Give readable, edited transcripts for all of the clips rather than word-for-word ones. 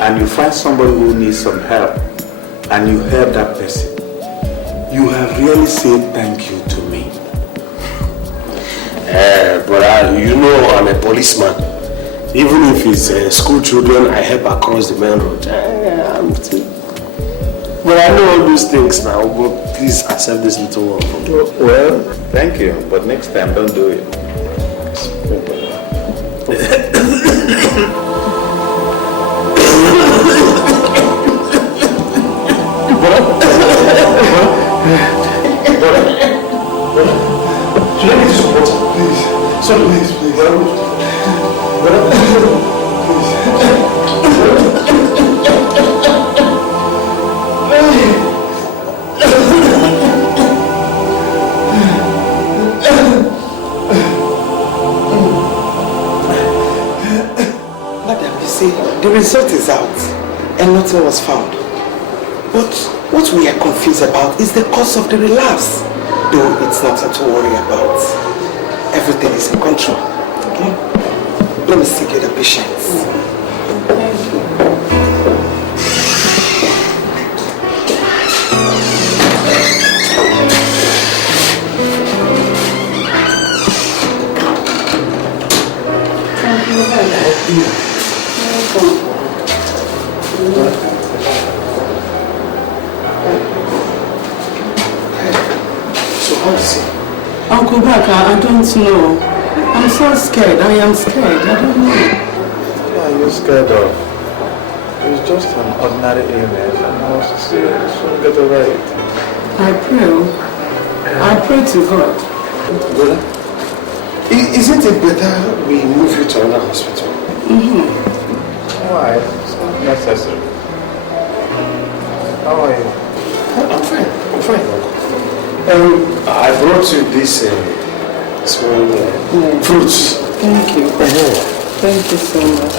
and you find somebody who needs some help, and you help that person, you have really said thank you to me. But you know I'm a policeman. Even if it's school children, I help across the main road. But I know all those things now, but please accept this little one from me. Well, thank you, but next time don't do it. Should I get you some water? Please. Sorry, please. Madam, you see, the result is out and nothing was found. But what we are confused about is the cause of the relapse. Though it's nothing to worry about. Everything is in control. Okay? Let me see the patients. Thank you. Uncle Baka, I don't know. I'm so scared. I am scared. I don't know. What are you scared of? It's just an ordinary illness, and I was soon get over it. I pray to God. Brother, isn't it better we move you to another hospital? Why? It's not necessary. How are you? I'm fine. I brought you this small fruits. Thank you. Thank you so much.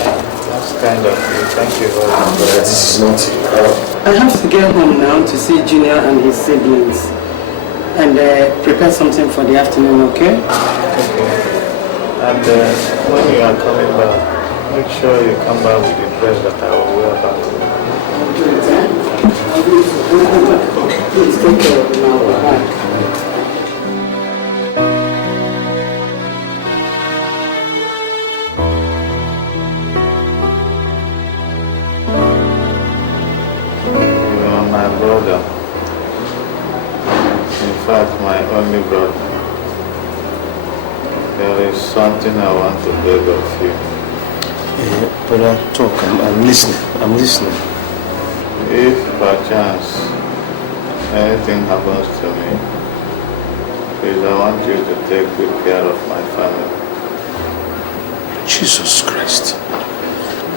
That's kind of you. Thank you very much. This is not I have to get home now to see Junior and his siblings and prepare something for the afternoon, okay? Okay. And when you are coming back, make sure you come back with the dress that I will wear back. I'll do it, I'll do it. Okay. Please take care of it now. Bye. My brother, in fact my only brother, there is something I want to beg of you. Brother, talk. I'm listening. If by chance anything happens to me, please I want you to take good care of my family. Jesus Christ.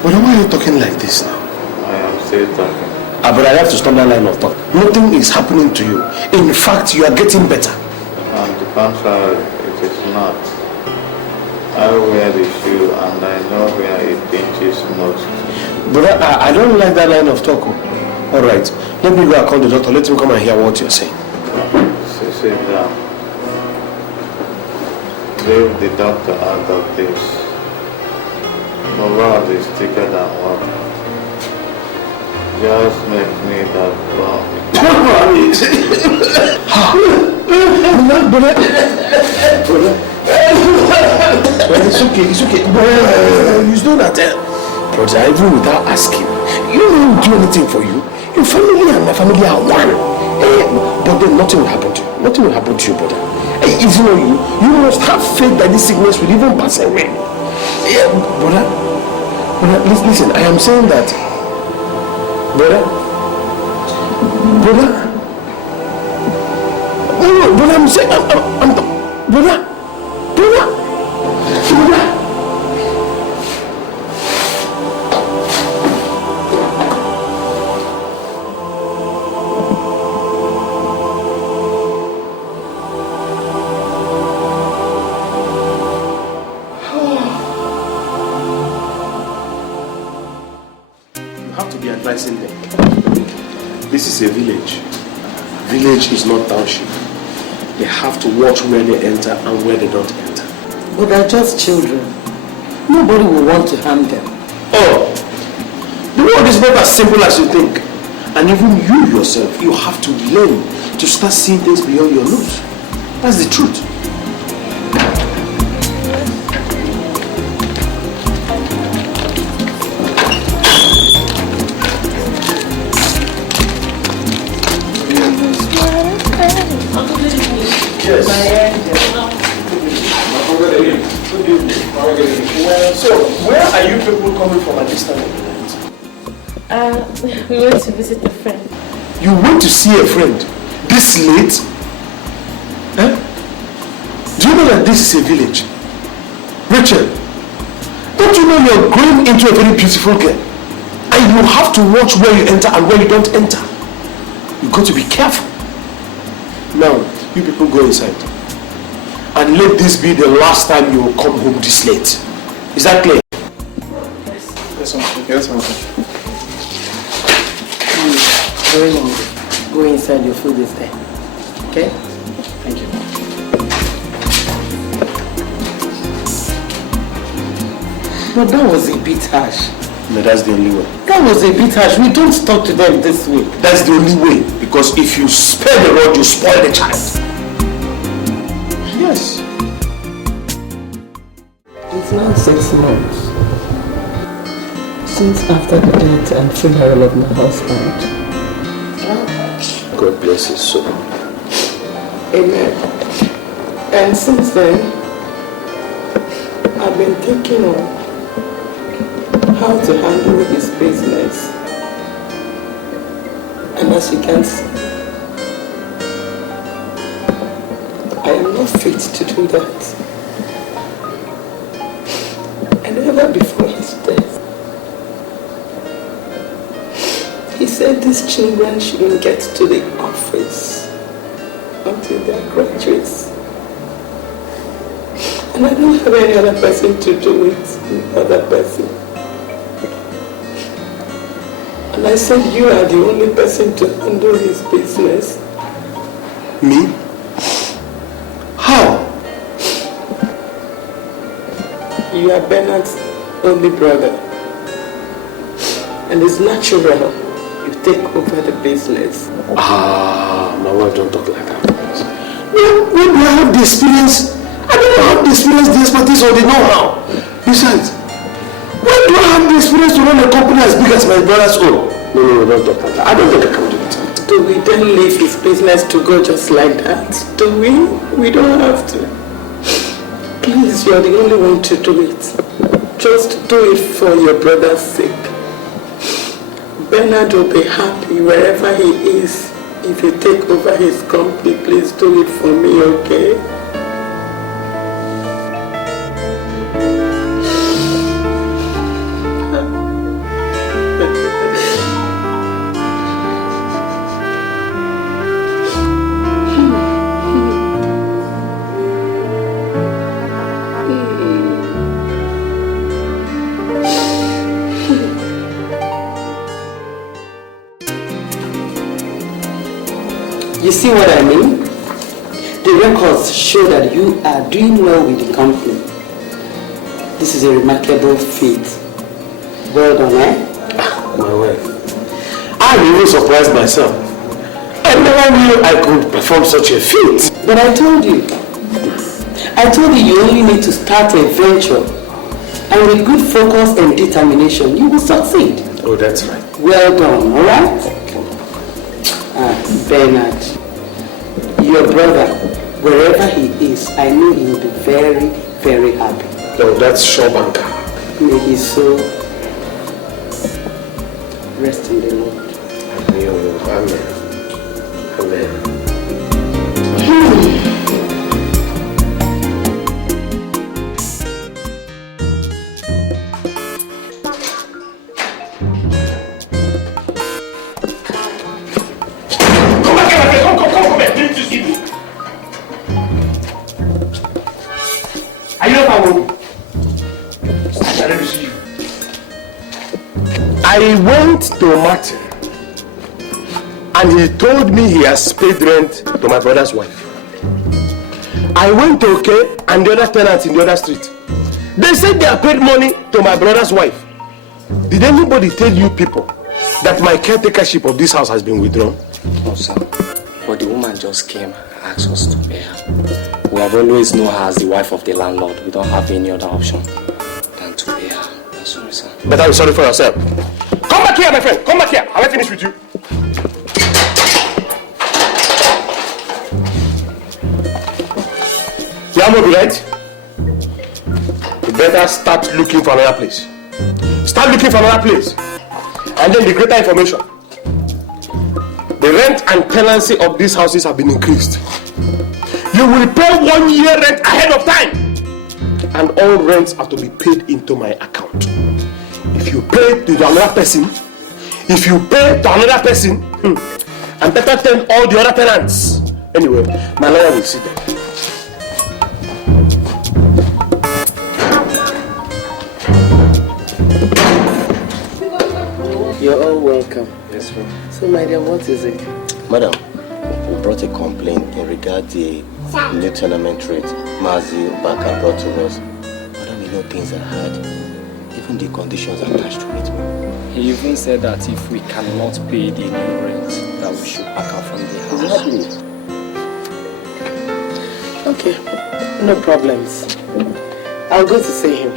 Brother, why are you talking like this now? I am still talking. But I have to stop that line of talk. Nothing is happening to you. In fact, you are getting better. On the contrary, it is not. I wear the shoe and I know where it pinches most. Brother, I don't like that line of talk. Alright, let me go and call the doctor. Let him come and hear what you're saying. Sit down. Leave the doctor out of this. The world is thicker than water. Just make me that wrong. Brother, it's okay. You know that, brother, even without asking, you don't do anything for you. Your family and my family are one. But then nothing will happen to you. Nothing will happen to you, brother. If you know you must have faith that this sickness will even pass away. Brother, listen, I am saying that. Brother, I'm saying, brother. This is a village. Village is not township. They have to watch where they enter and where they don't enter. But they're just children. Nobody will want to harm them. Oh, the way world is not as simple as you think. And even you yourself, you have to learn to start seeing things beyond your nose. That's the truth. Yes. So, where are you people coming from at this time of the night? We went to visit a friend. You went to see a friend this late? Eh? Do you know that this is a village? Rachel, don't you know you're growing into a very beautiful girl? And you have to watch where you enter and where you don't enter. You've got to be careful. Now, you people go inside. And let this be the last time you will come home this late. Is that clear? Yes. Yes, uncle. Yes, uncle. Very long. Go inside, your food is there. Okay? Thank you. But that was a bit harsh. No, that's the only way. That was a bit harsh. We don't talk to them this way. That's the only way. Because if you spare the rod, you spoil the child. Yes. It's now 6 months since after the death and funeral of my husband. God bless his soul. Amen. And since then, I've been thinking on how to handle his business. And as you can see, I am not fit to do that. And ever before his death, he said these children shouldn't get to the office until they are graduates. And I don't have any other person to do it, other person. And I said, you are the only person to handle his business. Me? How? You are Bernard's only brother. And it's natural you take over the business. My wife, don't talk like that. When do I have the experience? I don't have the experience, the expertise, or the know-how. Besides, when do I have the experience to run a company as big as my brother's own? No, don't talk like that. I don't think I can do it. Do we then leave his business to go just like that? Do we? We don't have to. Please, you're the only one to do it. Just do it for your brother's sake. Bernard will be happy wherever he is. If you take over his company, please do it for me, okay? You see what I mean? The records show that you are doing well with the company. This is a remarkable feat. Well done, eh? My wife, I'm even surprised myself. I never knew I could perform such a feat. But I told you you only need to start a venture. And with good focus and determination, you will succeed. Oh, that's right. Well done, alright? Bernard, your brother, wherever he is, I know he will be very, very happy. No, that's sure, banker. May his soul rest in the Lord. Amen. Amen. I went to Martin and he told me he has paid rent to my brother's wife. I went to and the other tenants in the other street. They said they have paid money to my brother's wife. Did anybody tell you people that my caretakership of this house has been withdrawn? No, sir. But the woman just came and asked us to pay her. We have always known her as the wife of the landlord. We don't have any other option than to pay her. I'm sorry, sir. Better be sorry for yourself. Come back here, my friend. Come back here. I'll finish with you. Yamobi, right? You better start looking for another place. Start looking for another place. And then the greater information. The rent and tenancy of these houses have been increased. You will pay 1 year rent ahead of time. And all rents are to be paid into my account. If you pay to another person, and better tell all the other tenants. Anyway, my lawyer will see them. You're all welcome. Yes, ma'am. So, my dear, what is it? Madam, we brought a complaint in regard to the new tenement rate Mazi Banker brought to us. Madam, you know things are hard. Even the conditions attached to it. He even said that if we cannot pay the new rent, that we should pack out from the house. Okay, no problems. I'll go to see him.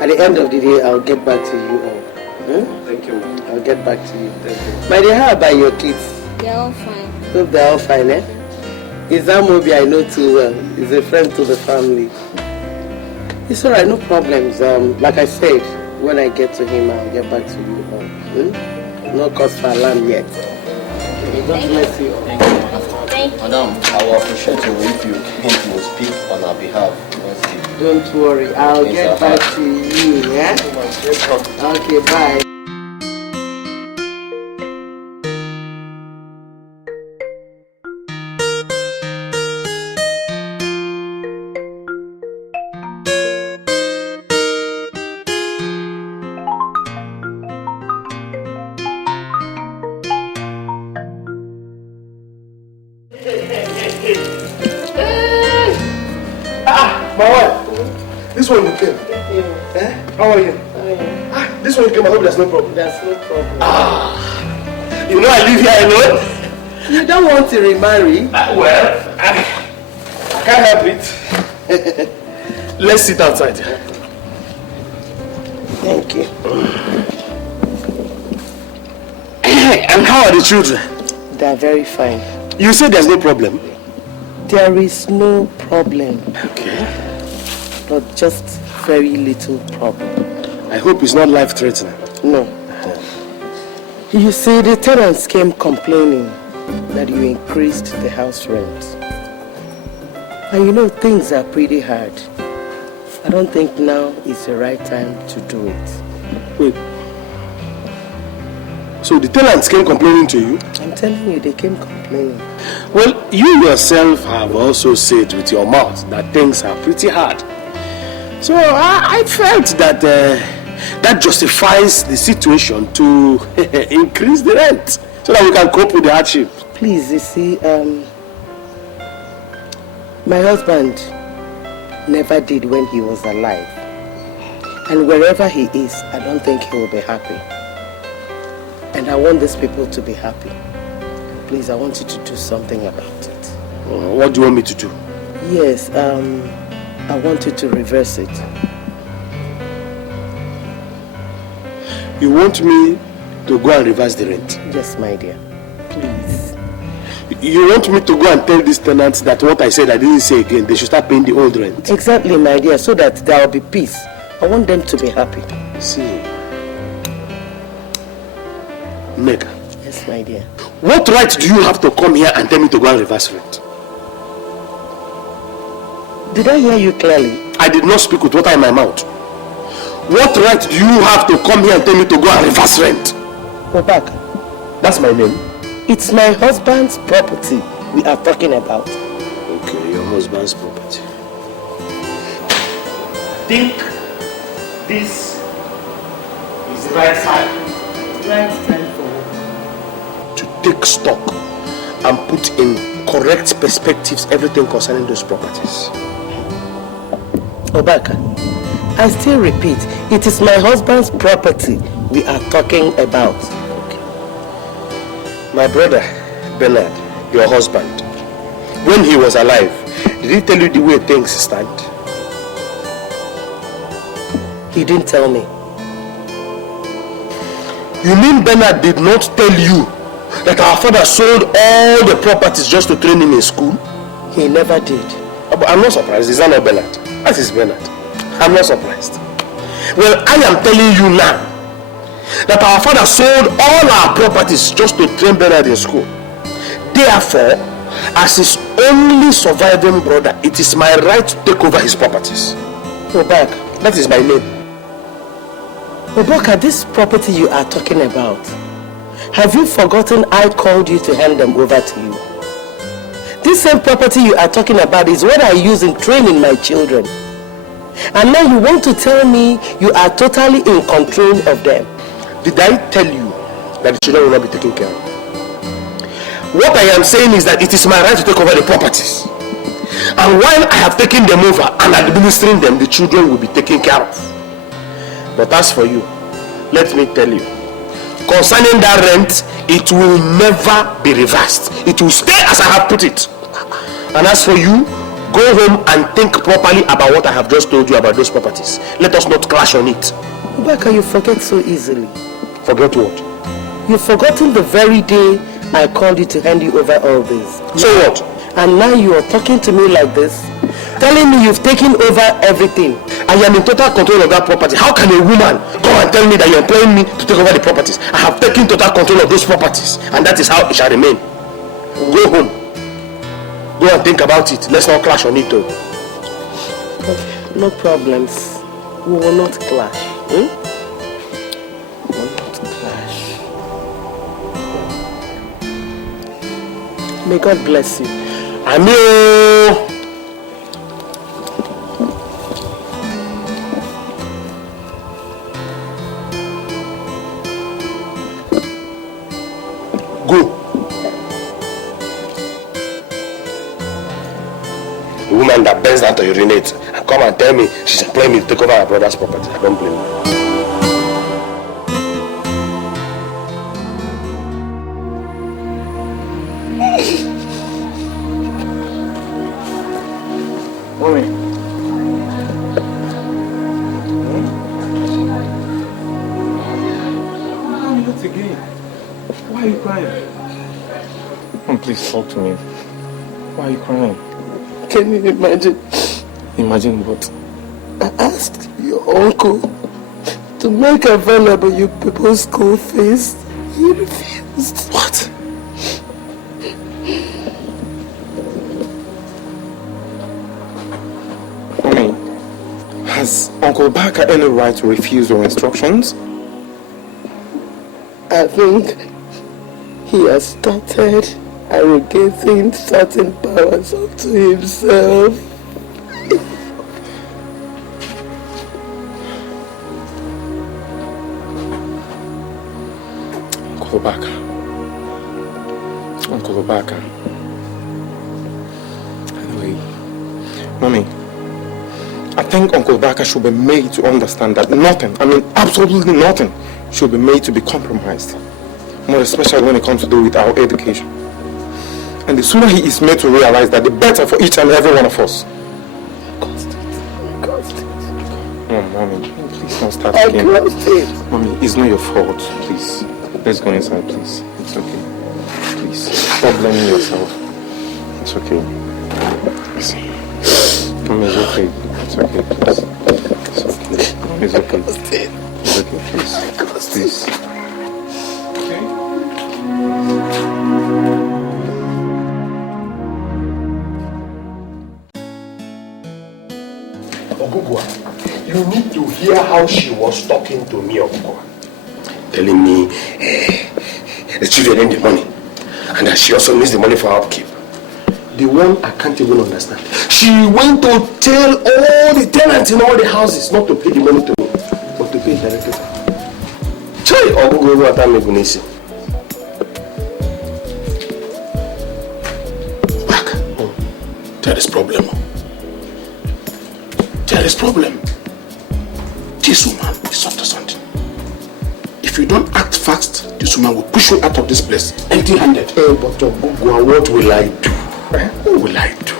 At the end of the day, I'll get back to you all. Thank you, ma'am. I'll get back to you. Thank you. My dear, how about your kids? They're all fine. Hope they're all fine, eh? Is that Mobi I know too well? He's a friend to the family. It's alright, no problems. Like I said, when I get to him, I'll get back to you all. No cause for alarm yet. God bless you all. Thank you. Madam, I will appreciate you if you came to speak on our behalf. Don't worry, I'll get back to you, yeah? Okay, bye. My wife, this one you came. Eh? How are you? This one you came, I hope there's no problem. There's no problem. You know I live here alone? You don't want to remarry? Well, I can't help it. Let's sit outside. Thank you. And how are the children? They're very fine. You said there's no problem. There is no problem. Okay. But just very little problem. I hope it's not life-threatening. No. You see, the tenants came complaining that you increased the house rent. And you know, things are pretty hard. I don't think now is the right time to do it. Wait. So the tenants came complaining to you? I'm telling you, they came complaining. Well, you yourself have also said with your mouth that things are pretty hard. So I felt that that justifies the situation to increase the rent so that we can cope with the hardship. Please, you see, my husband never did when he was alive. And wherever he is, I don't think he will be happy. And I want these people to be happy. Please, I want you to do something about it. What do you want me to do? Yes, I want you to reverse it. You want me to go and reverse the rent? Yes, my dear. Please. You want me to go and tell these tenants that what I said I didn't say again, they should start paying the old rent? Exactly, my dear, so that there will be peace. I want them to be happy. See. Nega. Yes, my dear. What right do you have to come here and tell me to go and reverse rent? Did I hear you clearly? I did not speak with water in my mouth. What right do you have to come here and tell me to go and reverse rent? Go back. That's my name. It's my husband's property we are talking about. Okay, your husband's property. Think this is the right time. Right time for to take stock and put in correct perspectives everything concerning those properties. Obaka, I still repeat, it is my husband's property we are talking about. Okay. My brother, Bernard, your husband, when he was alive, did he tell you the way things stand? He didn't tell me. You mean Bernard did not tell you that our father sold all the properties just to train him in school? He never did. But I'm not surprised. Is that not Bernard? That is Bernard. I'm not surprised. Well, I am telling you now that our father sold all our properties just to train Bernard in school. Therefore, as his only surviving brother, it is my right to take over his properties. Obaka, that is my name. Obaka, this property you are talking about, have you forgotten I called you to hand them over to you? This same property you are talking about is what I use in training my children. And now you want to tell me you are totally in control of them. Did I tell you that the children will not be taken care of? What I am saying is that it is my right to take over the properties. And while I have taken them over and administering them, the children will be taken care of. But as for you, let me tell you, concerning that rent, it will never be reversed. It will stay as I have put it. And as for you, go home and think properly about what I have just told you about those properties. Let us not clash on it. Obaka, you forget so easily. Forget what? You've forgotten the very day I called you to hand you over all this. So what? And now you are talking to me like this, telling me you've taken over everything. I am in total control of that property. How can a woman come and tell me that you're employing me to take over the properties? I have taken total control of those properties, and that is how it shall remain. Go home. Go and think about it. Let's not clash on it though. Okay, no problems. We will not clash. We will not clash. May God bless you. Amen. Go. The woman that bends down to urinate and come and tell me she's employing me to take over her brother's property. I don't blame her. Mommy. Not again. Why are you crying? Mom, please talk to me. Why are you crying? Can you imagine? Imagine what? I asked your uncle to make available you people's school fees. He refused. What? Mommy, has Uncle Baka any right to refuse your instructions? I think he has started arrogating certain powers unto himself. Uncle Obaka. Anyway, Mommy, I think Uncle Obaka should be made to understand that nothing, I mean absolutely nothing, should be made to be compromised. More especially when it comes to do with our education. And the sooner he is made to realize that, the better for each and every one of us. Mommy, please don't start again. Mommy, it's not your fault, please. Let's go inside, please. It's okay. Please, stop blaming yourself. It's okay. Listen. Mommy, it's okay. It's okay, please. It's okay. Mommy, it's okay. It's okay, please. Please. Okay? Ogugwa, you need to hear how she was talking to me, Ogugwa. Telling me the children need the money, and that she also needs the money for her upkeep. The one I can't even understand. She went to tell all the tenants in all the houses not to pay the money to me, but to pay directly to her. Chai, Ogugwa, what I'm going to say. Back. There is problem. There is problem. this woman is up to something. If you don't act fast, this woman will push you out of this place empty-handed. But Ogugu, what will I do? What will I do?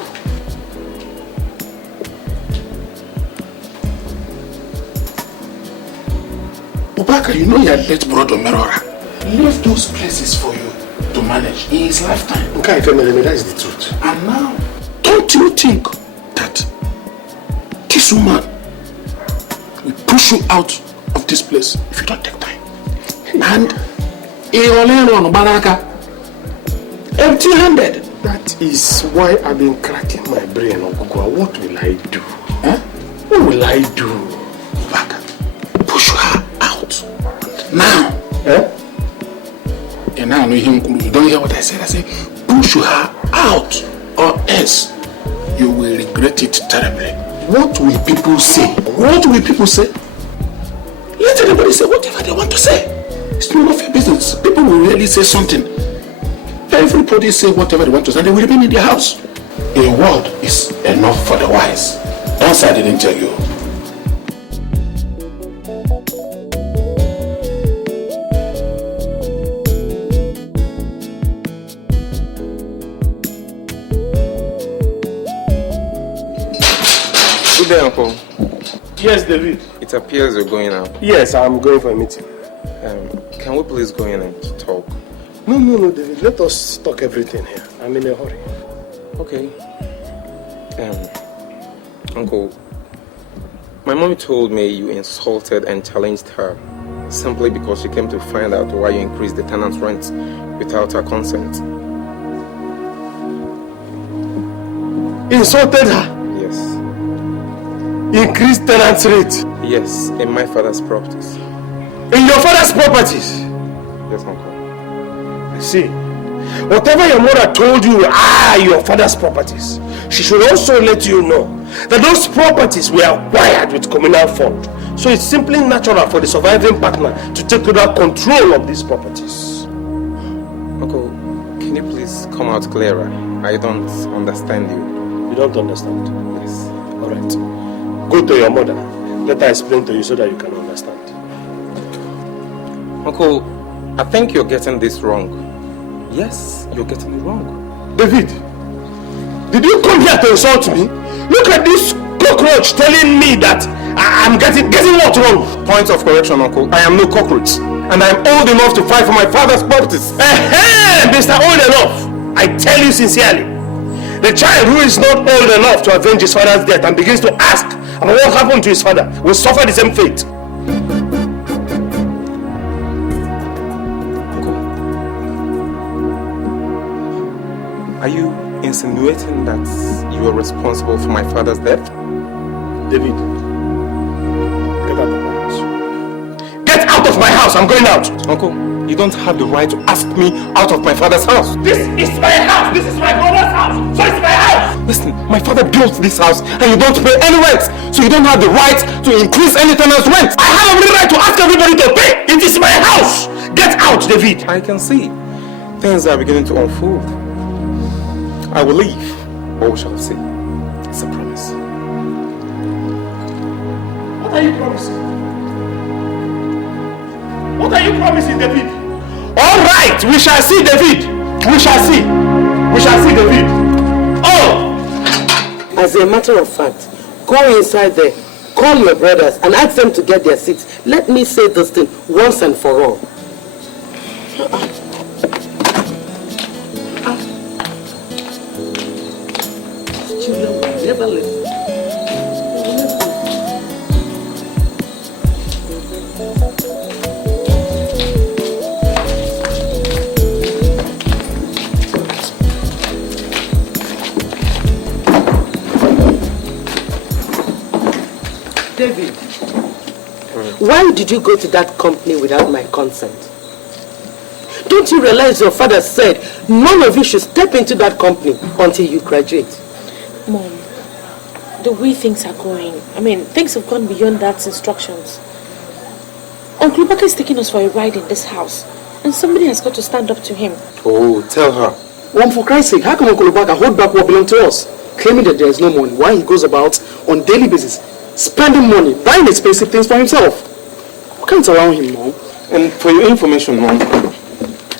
Obaka, you know you had let Brother Merora leave those places for you to manage in his lifetime. Okay, that is the truth. And now, don't you think that this woman will push you out of this place if you don't take time? And empty-handed. That is why I've been cracking my brain, Ogugu. What will I do? Huh? What will I do? Obaka, push her out. Now. Eh? And now you don't hear what I said. I said, push her out, or else you will regret it terribly. What will people say? What will people say? Let everybody say whatever they want to say. It's none of your business. People will really say something. Everybody say whatever they want to say, and they will remain in their house. A word is enough for the wise. Once I didn't tell you. Good day, Uncle. Yes, David. It appears you're going out. Yes, I'm going for a meeting. Can we please go in and talk? No, David. Let us talk everything here. I'm in a hurry. Okay. Uncle, my mommy told me you insulted and challenged her simply because she came to find out why you increased the tenant's rent without her consent. Insulted her? Yes. Increased tenant's rate? Yes, in my father's properties. In your father's properties? Yes, Uncle. I see. Whatever your mother told you are your father's properties, she should also let you know that those properties were acquired with communal fund. So it's simply natural for the surviving partner to take total control of these properties. Uncle, can you please come out clearer? I don't understand you. You don't understand? Yes. Alright. Go to your mother. Let her explain to you so that you can understand. Uncle, I think you're getting this wrong. Yes, you're getting it wrong. David, did you come here to insult me? Look at this cockroach telling me that I'm getting what wrong? Point of correction, Uncle. I am no cockroach. And I'm old enough to fight for my father's properties. Mr. Old enough, I tell you sincerely, the child who is not old enough to avenge his father's death and begins to ask about what happened to his father will suffer the same fate. Are you insinuating that you are responsible for my father's death? David, get out of my house. Get out of my house! I'm going out! Uncle, you don't have the right to ask me out of my father's house. This is my house! This is my brother's house! So it's my house! Listen, my father built this house and you don't pay any rent. So you don't have the right to increase any tenant's rent. I have every right to ask everybody to pay! It is my house! Get out, David! I can see things are beginning to unfold. I will leave, but we shall see. It's a promise. What are you promising? What are you promising, David? All right, we shall see, David. We shall see. We shall see, David. Oh! As a matter of fact, go inside there, call your brothers and ask them to get their seats. Let me say this thing once and for all. Children will never listen. David, why did you go to that company without my consent? Don't you realize your father said none of you should step into that company until you graduate? Mom, the way things are going, things have gone beyond Dad's instructions. Uncle Baka is taking us for a ride in this house, and somebody has got to stand up to him. Oh, tell her. For Christ's sake, how can Uncle Baka hold back what belongs to us? Claiming that there is no money, while he goes about on daily basis, spending money, buying expensive things for himself. We can't allow him, Mom. And for your information, Mom,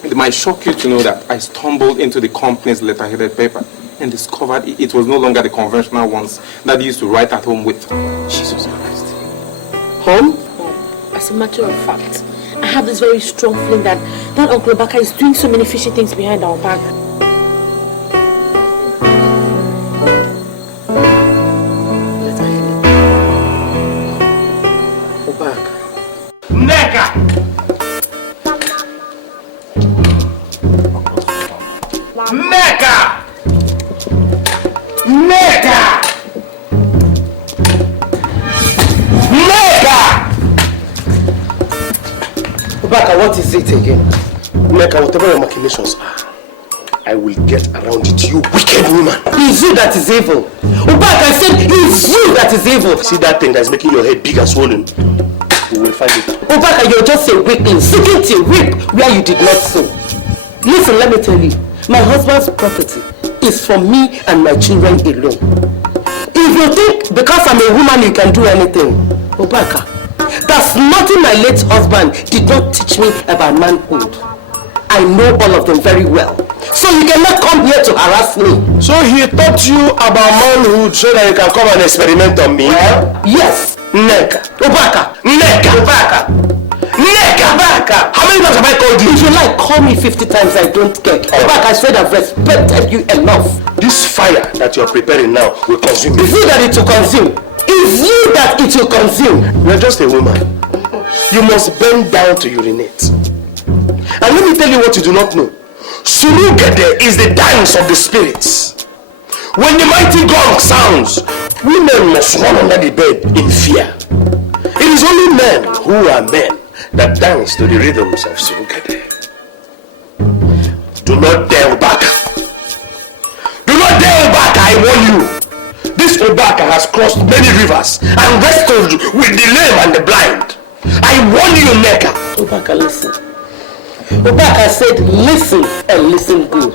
it might shock you to know that I stumbled into the company's letterheaded paper and discovered it was no longer the conventional ones that they used to write at home with. Jesus Christ. Home? As a matter of fact, I have this very strong feeling that Uncle Baka is doing so many fishy things behind our back. Neka! Neka! Neka! Neka! Obaka, what is it again? Neka, whatever your machinations are, I will get around it, you wicked woman. It's you that is evil. Obaka, I said it's you that is evil. See that thing that's making your head big and swollen? We will find it. Obaka, you're just a weakling, seeking to reap where you did not sow. Listen, let me tell you, my husband's property is for me and my children alone. If you think because I'm a woman you can do anything, Obaka, that's nothing my late husband did not teach me about manhood. I know all of them very well. So you cannot come here to harass me. So he taught you about manhood so that you can come and experiment on me? Well, yes. Neka. Obaka. Neka. Obaka. Neka. Obaka. How many times have I called you? If you like, call me 50 times, I don't care. Obaka, I said I've respected you enough. This fire that you're preparing now will consume you. It's you that it will consume. It's you that it will consume. You're just a woman. You must bend down to urinate. And let me tell you what you do not know. Surugede is the dance of the spirits. When the mighty gong sounds, women must run under the bed in fear. It is only men who are men that dance to the rhythms of Surugede. Do not dare Obaka. Do not dare Obaka, I warn you. This Obaka has crossed many rivers and wrestled with the lame and the blind. I warn you, Neka. Obaka, listen. Obaka said, listen and listen good.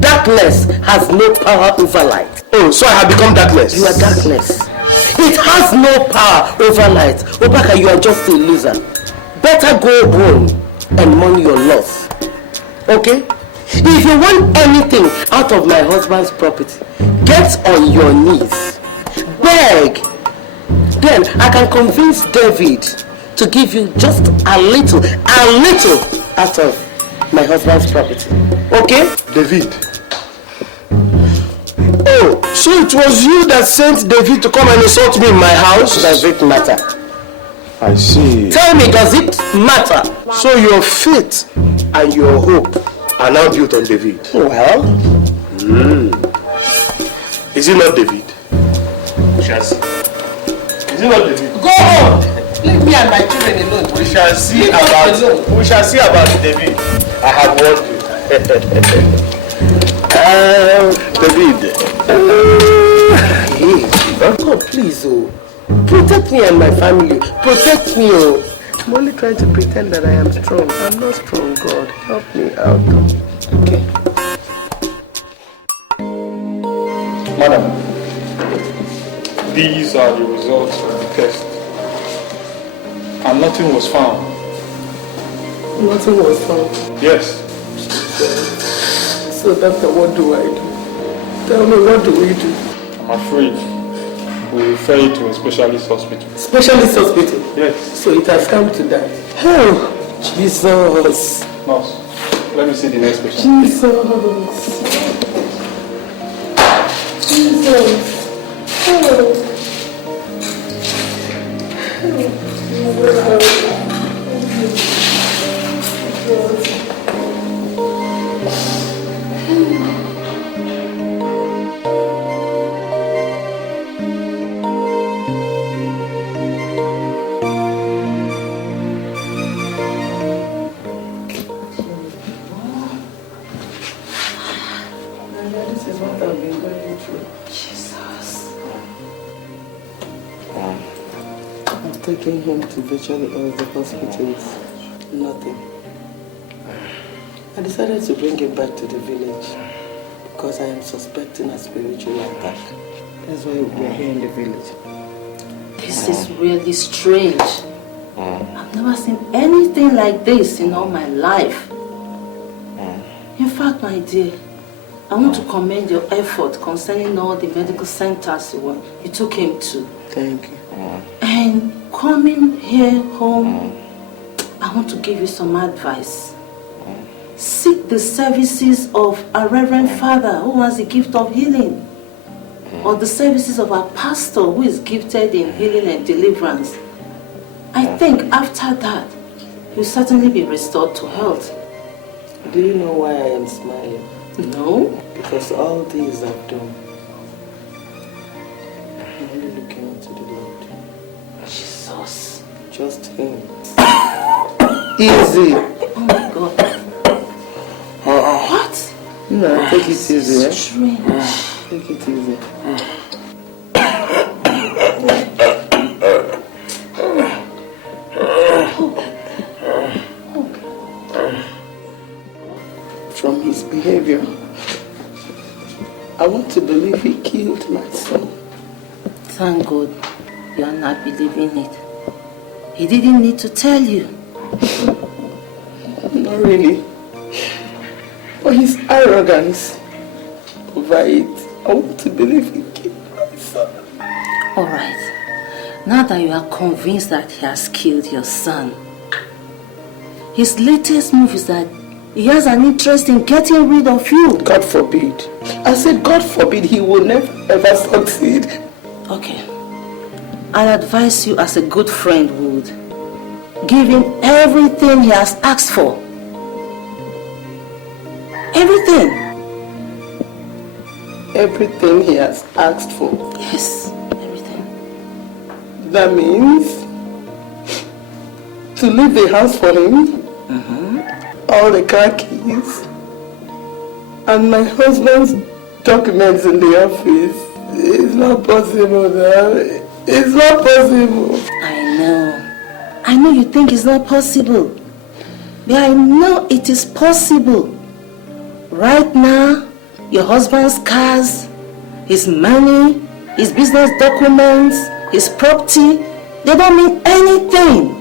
Darkness has no power over light. Oh, so I have become darkness? You are darkness. It has no power over light. Obaka, you are just a loser. Better go home and mourn your loss. Okay? If you want anything out of my husband's property, get on your knees. Beg. Then I can convince David to give you just a little out of my husband's property. Okay? David. Oh, so it was you that sent David to come and insult me in my house? Does it matter? I see. Tell me, does it matter? So your faith and your hope are now built on David? Well. Is it not David? We shall see. Is it not David? Go home! Leave me and my children alone. We shall see about David. I have warned you. David. God, please, oh. Protect me and my family. Protect me, oh. I'm only trying to pretend that I am strong. I'm not strong, God. Help me out. Okay. Madam, these are the results of the test. And nothing was found. Nothing was found? Yes. So, doctor, what do I do? Tell me, what do we do? I'm afraid we refer you to a specialist hospital. Specialist hospital? Yes. So it has come to that. Oh, Jesus. Nurse, let me see the next patient. Jesus. Oh. This is what I've been going through. Jesus. I've taken him to virtually all the hospitals. Nothing. I decided to bring him back to the village because I am suspecting a spiritual attack. That's why we are here in the village. This is really strange. I've never seen anything like this in all my life. In fact, my dear, I want to commend your effort concerning all the medical centers you took him to. Thank you. And coming here home, I want to give you some advice. Seek the services of a Reverend Father who has the gift of healing, or the services of a pastor who is gifted in healing and deliverance. I think after that, you'll certainly be restored to health. Do you know why I am smiling? No. Because all these I've done, I'm only looking into the Lord. Jesus. Just Him. Easy. Oh my God. What? No, take it easy. Strange. Take it easy. From his behavior, I want to believe he killed my son. Thank God you are not believing it. He didn't need to tell you. Not really. But his arrogance over it, I want to believe he killed my son. Alright. Now that you are convinced that he has killed your son, his latest move is that he has an interest in getting rid of you. God forbid. I said God forbid he will never ever succeed. Okay. I'll advise you as a good friend would. Give him everything he has asked for. Everything. Everything he has asked for. Yes, everything. That means to leave the house for him, all the car keys, and my husband's documents in the office. It's not possible, Dad. It's not possible. I know you think it's not possible. But I know it is possible. Right now, your husband's cars, his money, his business documents, his property, they don't mean anything.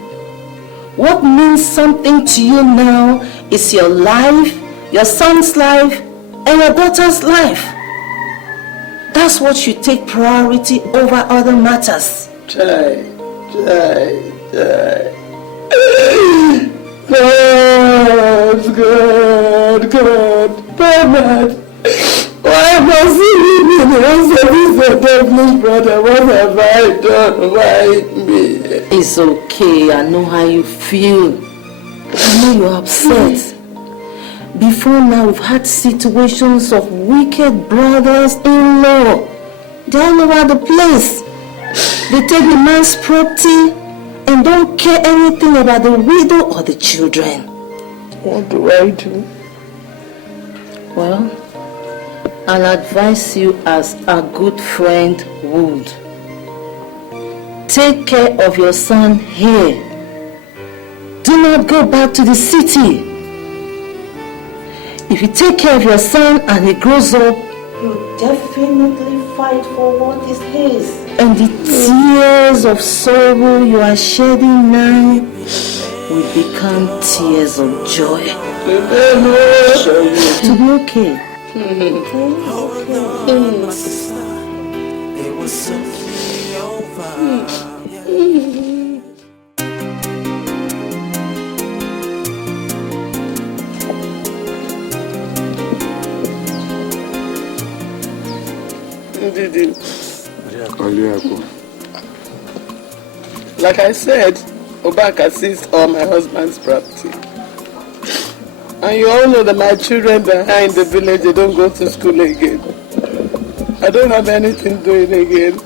What means something to you now is your life, your son's life, and your daughter's life. That's what should take priority over other matters. God, Bernard, why must you leave me in the hands of this devilish brother? What have I done? Why me? It's okay, I know how you feel. I know you're upset. Before now, we've had situations of wicked brothers-in-law. They're all over the place. They take the man's property and don't care anything about the widow or the children. What do I do? Well, I'll advise you as a good friend would. Take care of your son here. Do not go back to the city. If you take care of your son and he grows up, he'll definitely fight for what is his. And the tears of sorrow you are shedding now will become tears of joy. To be okay. It was simply over. Like I said, Obaka seized all my husband's property. And you all know that my children that are in the village, they don't go to school again. I don't have anything doing again.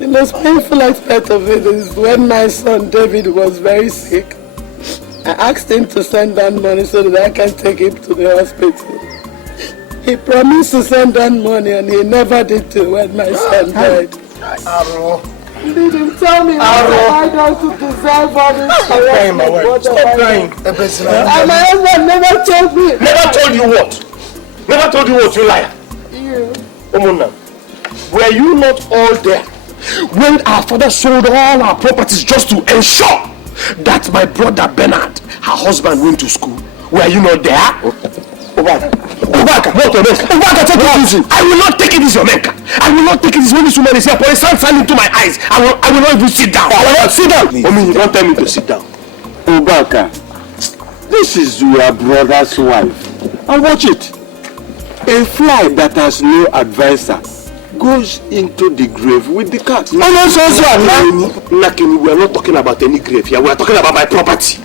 The most painful aspect of it is when my son David was very sick, I asked him to send down money so that I can take him to the hospital. He promised to send down money and he never did to when my son died. He didn't tell me what I done to deserve all this. Stop crying, my wife. Stop crying. And my husband never told me. Never told you what? Never told you what, you liar? You. Omona, were you not all there When our father sold all our properties just to ensure that my brother Bernard, her husband, went to school, were you not there? Obaka, take it easy. I will not take it easy, Omenka. I will not take it easy when this woman is here. But it's standing into my eyes. I will not even sit down. I will not sit down. Omi, don't tell me to sit down. Obaka, this is your brother's wife. And watch it. A fly that has no advisor goes into the grave with the cat. No, Nakini, we are not talking about any grave here. We are talking about my property.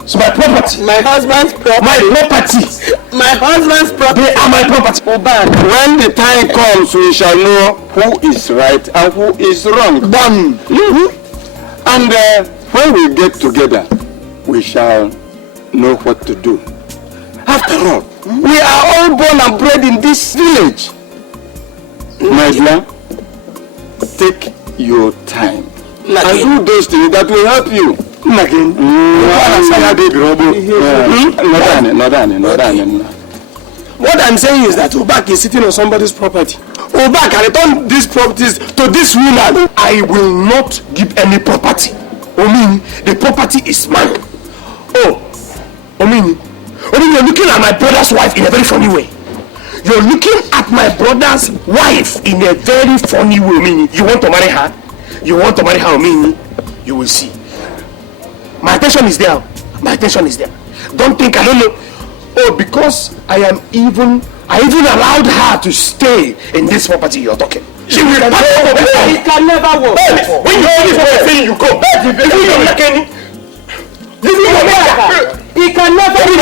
It's my property. My husband's property. My property. My husband's property. They are my property. Obaka, when the time comes, we shall know who is right and who is wrong. Done. And when we get together, we shall know what to do. After all, we are all born and bred in this village. My dear, take your time and do those things that will help you. What I'm saying is that Obak is sitting on somebody's property. Obak can return these properties to this woman. I will not give any property. Omini, the property is mine. Oh, Omini, you're looking at my brother's wife in a very funny way. You're looking at my brother's wife in a very funny way, Omini. You want to marry her? You want to marry her, Omini? You will see. My attention is there. My attention is there. Don't think I don't know. Oh, because I even allowed her to stay in this property you're talking. She will come over. It can never work. When you see this thing, you go. He can never work.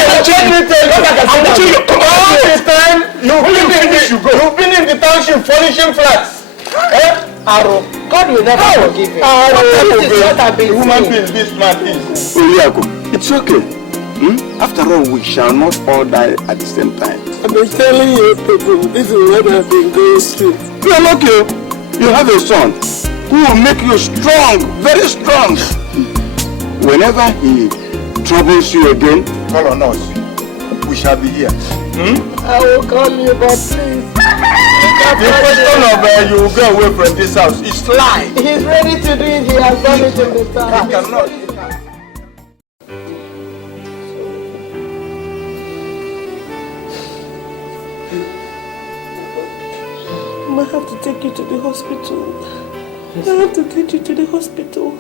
All the time you've been in the township furnishing flats. Arrow. God will never forgive him. This is what I've been woman being this man is. It's okay. After all, we shall not all die at the same time. I've been telling you people, this is what I've been going through. You are lucky. You have a son who will make you strong, very strong. Whenever he troubles you again, call on us. We shall be here. I will call you, but please. The question of you will go away from this house is lie. He's ready to do it. He has done it in the past. He cannot. I have to take you to the hospital. Yes. I have to take you to the hospital.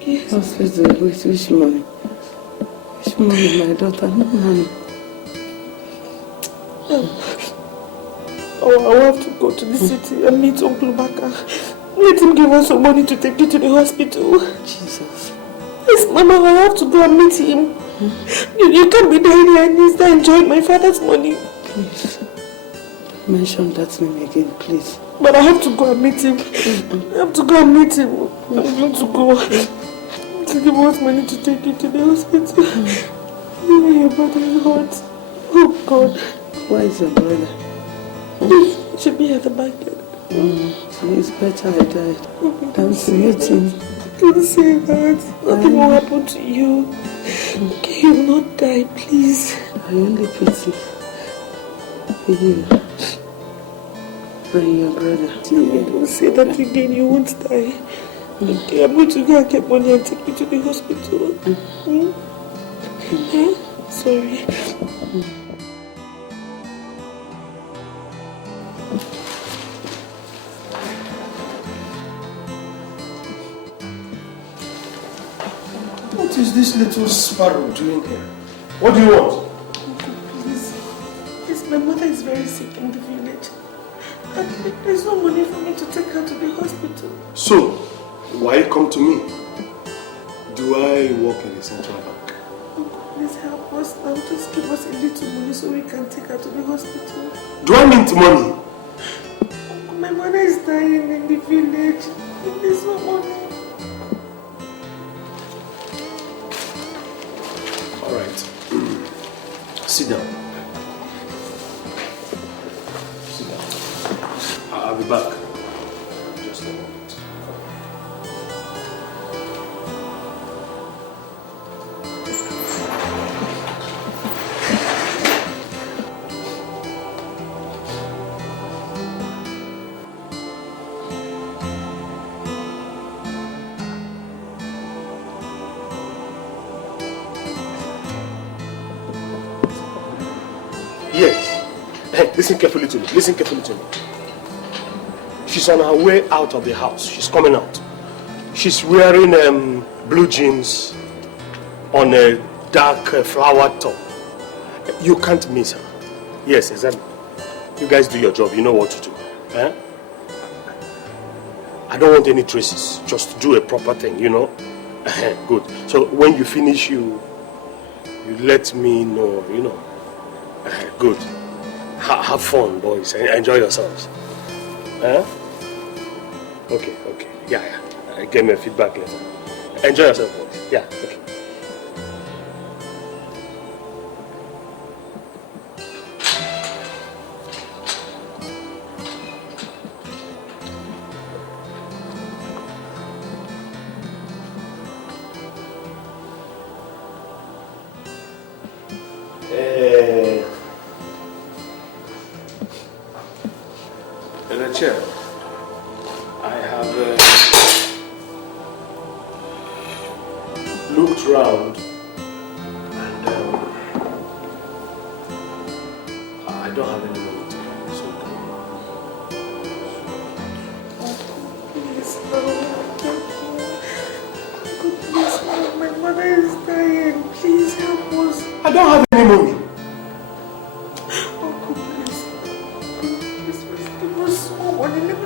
Yes. Hospital? Which money? Which money, my daughter? No money. Oh, I have to go to the city and meet Uncle Baka. Let him give us some money to take you to the hospital. Jesus. Yes, Mama, I have to go and meet him. You can't be there here and start enjoying my father's money. Please. Mention that name again, please. But I have to go and meet him. I have to go and meet him. I'm going to go. To give us money to take you to the hospital. Your brother is hurt. Oh, God. Why is your brother? He should be at the back. It's better I died than to meet him. Don't say that. Nothing will happen to you. Okay, you will not die, please. I only pity you and your brother. Don't say that again, you won't die. Okay, I'm going to go and get money and take you to the hospital. Sorry. What is this little sparrow doing here? What do you want? Please, my mother is very sick in the village. And there's no money for me to take her to the hospital. So, why come to me? Do I work in the central bank? Uncle, please help us now. Just give us a little money so we can take her to the hospital. Do I need money? Uncle, my mother is dying in the village. There's no money. Alright. Sit down. Sit down. I'll be back. Just a moment. Yes. Hey, listen carefully to me. Listen carefully to me. She's on her way out of the house. She's coming out. She's wearing blue jeans on a dark flower top. You can't miss her. Yes, exactly. You guys do your job. You know what to do. Eh? I don't want any traces. Just do a proper thing, you know? Good. So when you finish, you let me know, you know? Good. Have fun, boys. Enjoy yourselves. Eh? Okay. Yeah. Give me a feedback later. Enjoy yourself, boys. Yeah, okay. Rachel, I have looked round and I don't have any money to give you, so please, please, my mother is dying. Please help us. I don't have any money.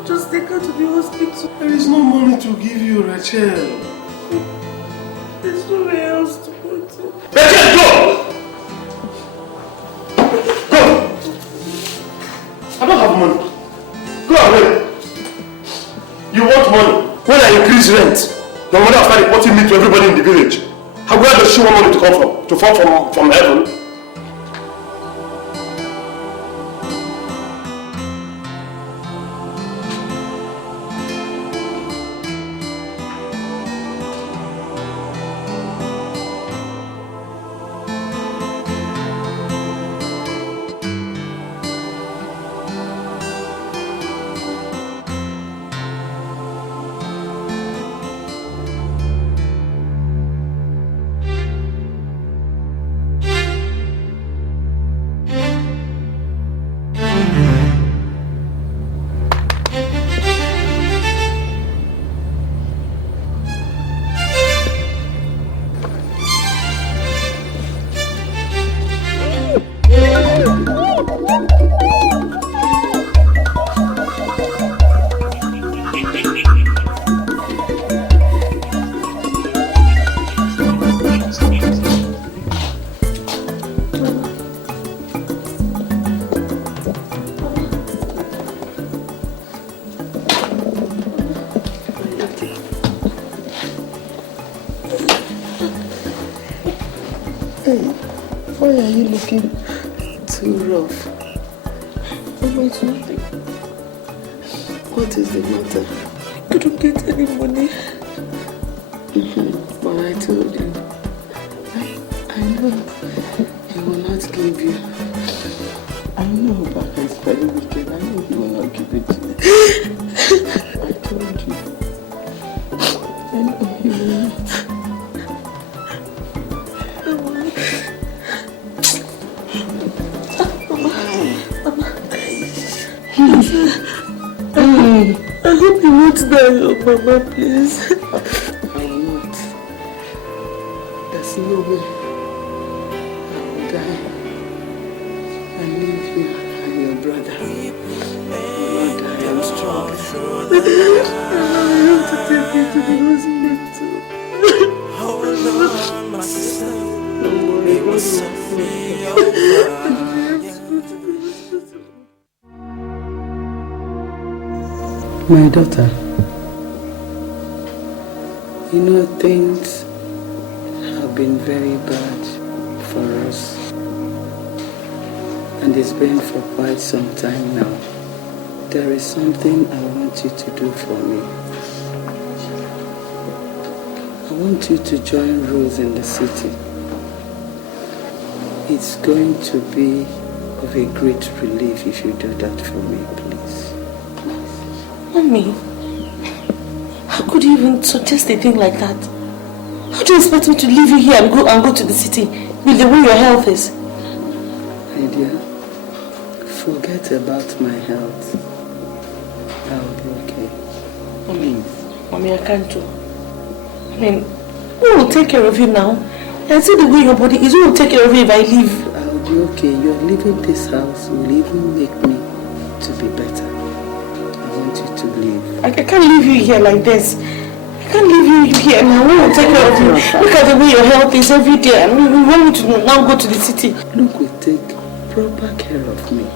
Just take her to the hospital. There is no money to give you, Rachel. There's nowhere else to go to. Rachel, go! Go! I don't have money. Go away. You want money? When I increase rent, your mother will start reporting me to everybody in the village. Where does she want money to come from? To fall from heaven? Why are you looking too rough? Mama, it's nothing. What is the matter? I couldn't get any money. But I told you. I know he will not give you. I know Baka is very wicked. I know he will not give it to me. I told you. I know he will not. I hope you won't die, Mama, please. I will not. There's no way I will die and leave you and your brother. Lord, I am strong. I have to take you to the hospital. Hold on, my sister. Don't worry, it will set me over. My daughter, you know things have been very bad for us, and it's been for quite some time now. There is something I want you to do for me. I want you to join Rose in the city. It's going to be of a great relief if you do that for me, please. Mommy, how could you even suggest a thing like that? How do you expect me to leave you here and go to the city with the way your health is? My dear, Forget about my health. I'll be okay. Mommy, I can't do. I mean, who will take care of you now? And see the way your body is, who will take care of you if I leave? I'll be okay. You're leaving this house will even make me to be better. I want you to leave. I can't leave you here like this. I can't leave you here now. Who will take care of you? Look at the way your health is every day. I mean, we want you to now go to the city. Luke will take proper care of me.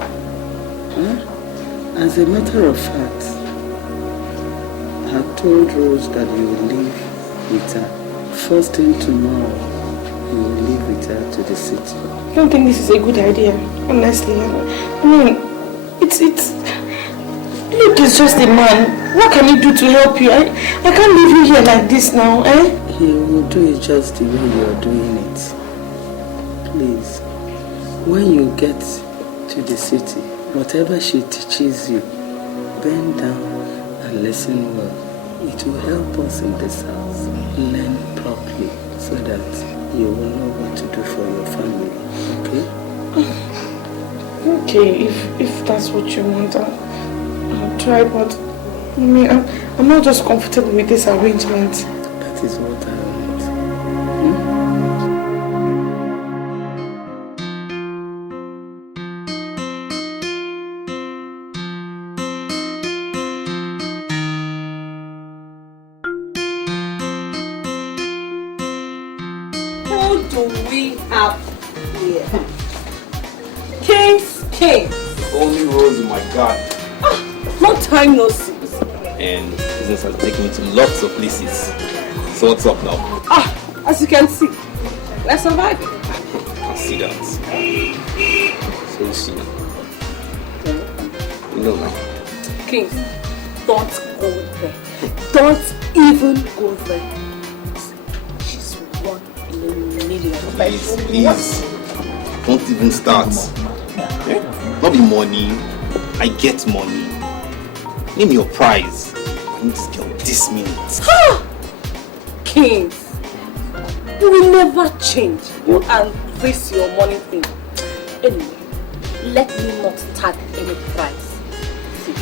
Huh? As a matter of fact, I have told Rose that you will leave with her. First thing tomorrow, you will leave with her to the city. I don't think this is a good idea, honestly. I mean, it's Luke is just a man. What can he do to help you? I can't leave you here like this now, eh? He will do it just the way you're doing it. Please, when you get to the city, whatever she teaches you, bend down and listen well. It will help us in this house. Learn properly so that you will know what to do for your family, okay? Okay, if that's what you want, I'll try, but I mean, I'm not just comfortable with this arrangement. That is what I want. Only Rose in my garden. Long time no see. And business has taken me to lots of places. So what's up now? As you can see, we're surviving. I see that. So you see. You know now. Kings, don't go there. Don't even go there. She's 1 in a million. Please. Don't even start. Not be money. I get money. Name your prize. I need this girl this minute. Kings, you will never change. You and this your money thing. Anyway, let me not tag any price. See,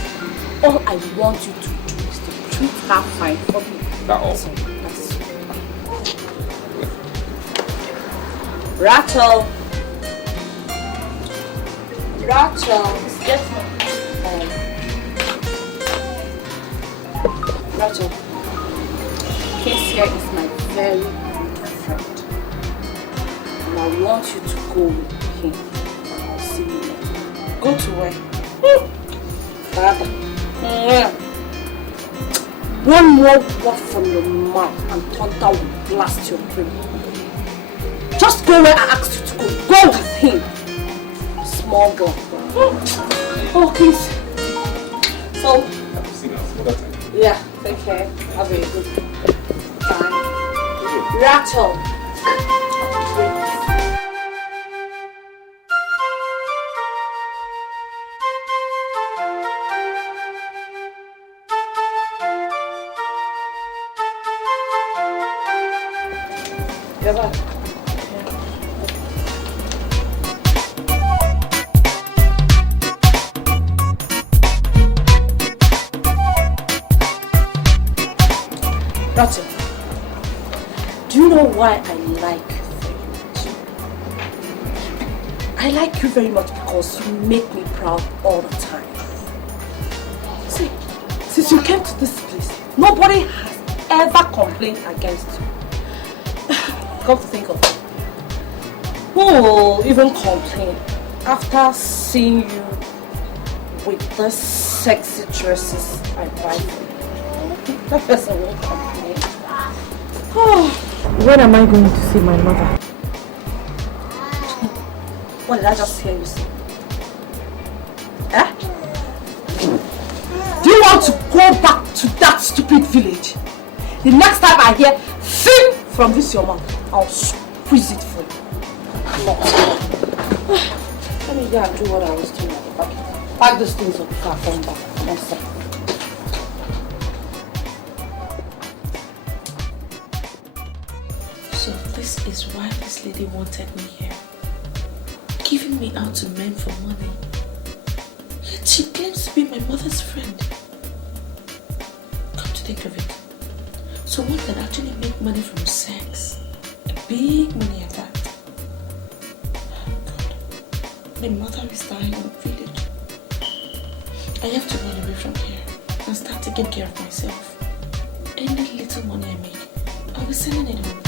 all I want you to do is to treat her fine for me. That all. That's Rachel. Rachel, Case here is my very good friend. And I want you to go with him. See me later. Go to where? One more word from your mouth and thunder will blast your brain. Just go where I asked you to go. Go with him. Small girl. Oh, Case. So, yeah, take care. Have a good time. Rachel. You're back. Rachel, do you know why I like you? I like you very much because you make me proud all the time. See, since you came to this place, nobody has ever complained against you. Come to think of it, who will even complain after seeing you with the sexy dresses I buy for you? That person will complain. Oh, when am I going to see my mother? What did I just hear you say? Eh? Do you want to go back to that stupid village? The next time I hear "thing" from this your mouth, I'll squeeze it for you. Let me go and do what I was doing at the back. Pack those things up before I come back. One second. So this is why this lady wanted me here. Giving me out to men for money. She claims to be my mother's friend. Come to think of it, someone can actually make money from sex. Big money at that. Oh God. My mother is dying in the village. I have to run away from here and start taking care of myself. Any little money I make, I'll be sending it home.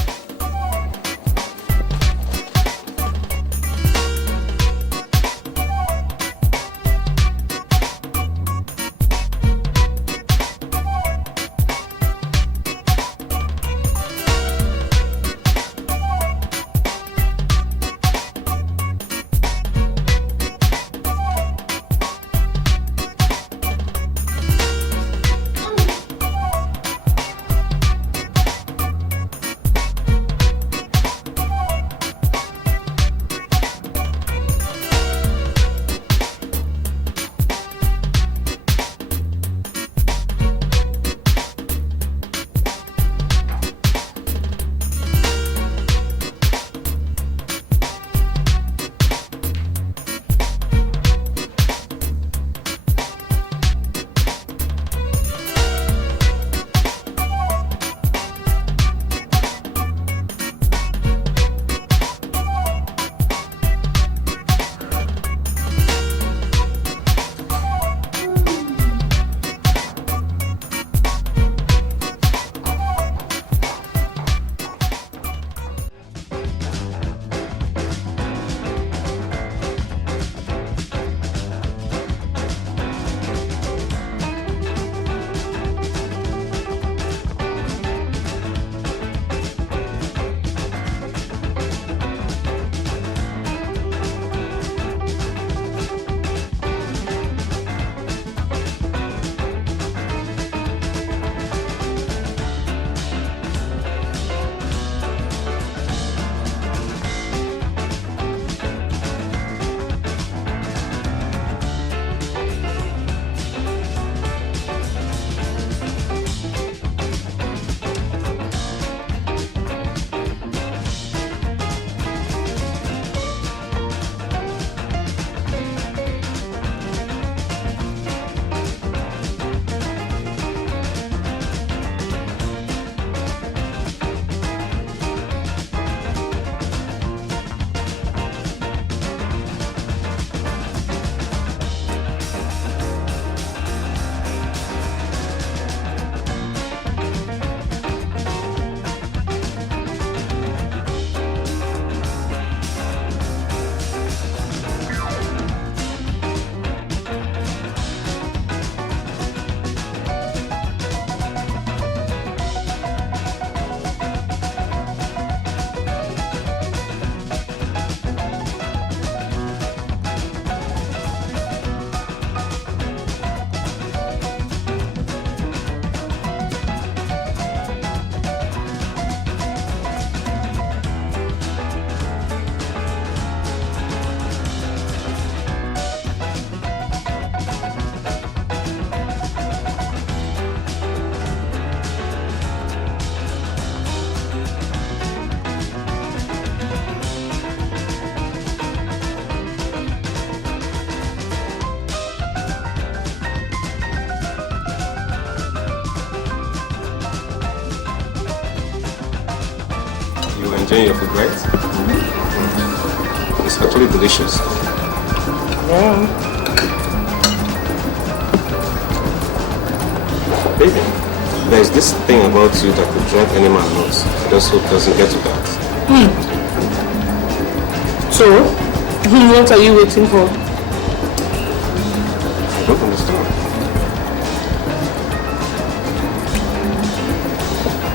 enjoying your food, right? It's actually delicious. Yeah. Baby, there's this thing about you that could drive any man nuts. I just hope doesn't get to that. So, what are you waiting for? I don't understand.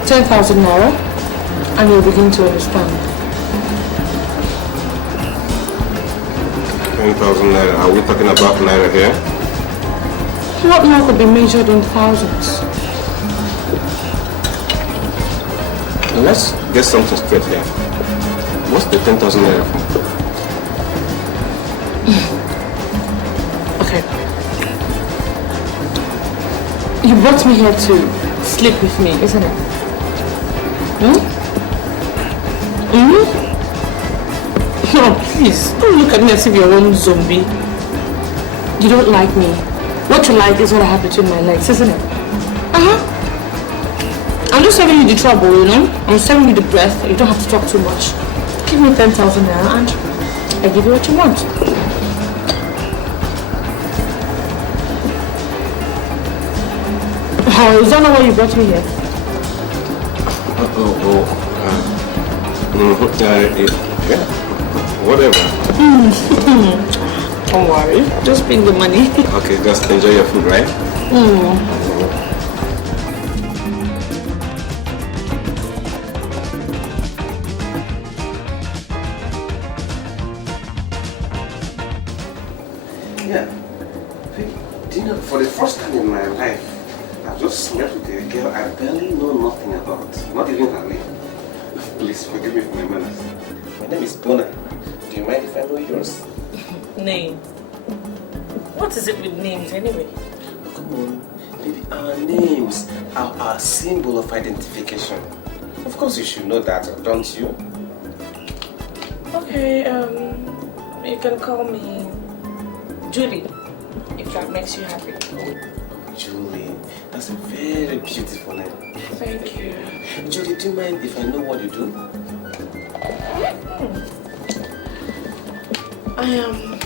10,000 naira, and you'll begin to understand. 10,000 naira. Are we talking about naira here? What more could be measured in thousands? Let's get something straight here. What's the 10,000 naira for? Okay. You brought me here to sleep with me, isn't it? No, please, don't look at me as if you're one zombie. You don't like me. What you like is what I have between my legs, isn't it? I'm just saving you the trouble, you know? I'm saving you the breath. You don't have to talk too much. Give me 10,000 naira and I give you what you want. Oh, is that not why you brought me here? Yeah, whatever. Don't worry, just bring the money. Okay, just enjoy your food, right? Yeah. Do you know, for the first time in my life, I've just slept with a girl I barely know nothing about. Not even her name. Please forgive me for my manners. My name is Bona. Do you mind if I know yours? Name? What is it with names anyway? Oh, come on. Baby, our names are our symbol of identification. Of course you should know that, don't you? Okay, you can call me Julie, if that makes you happy. Oh, Julie, that's a very beautiful name. Thank you. Julie, do you mind if I know what you do? I am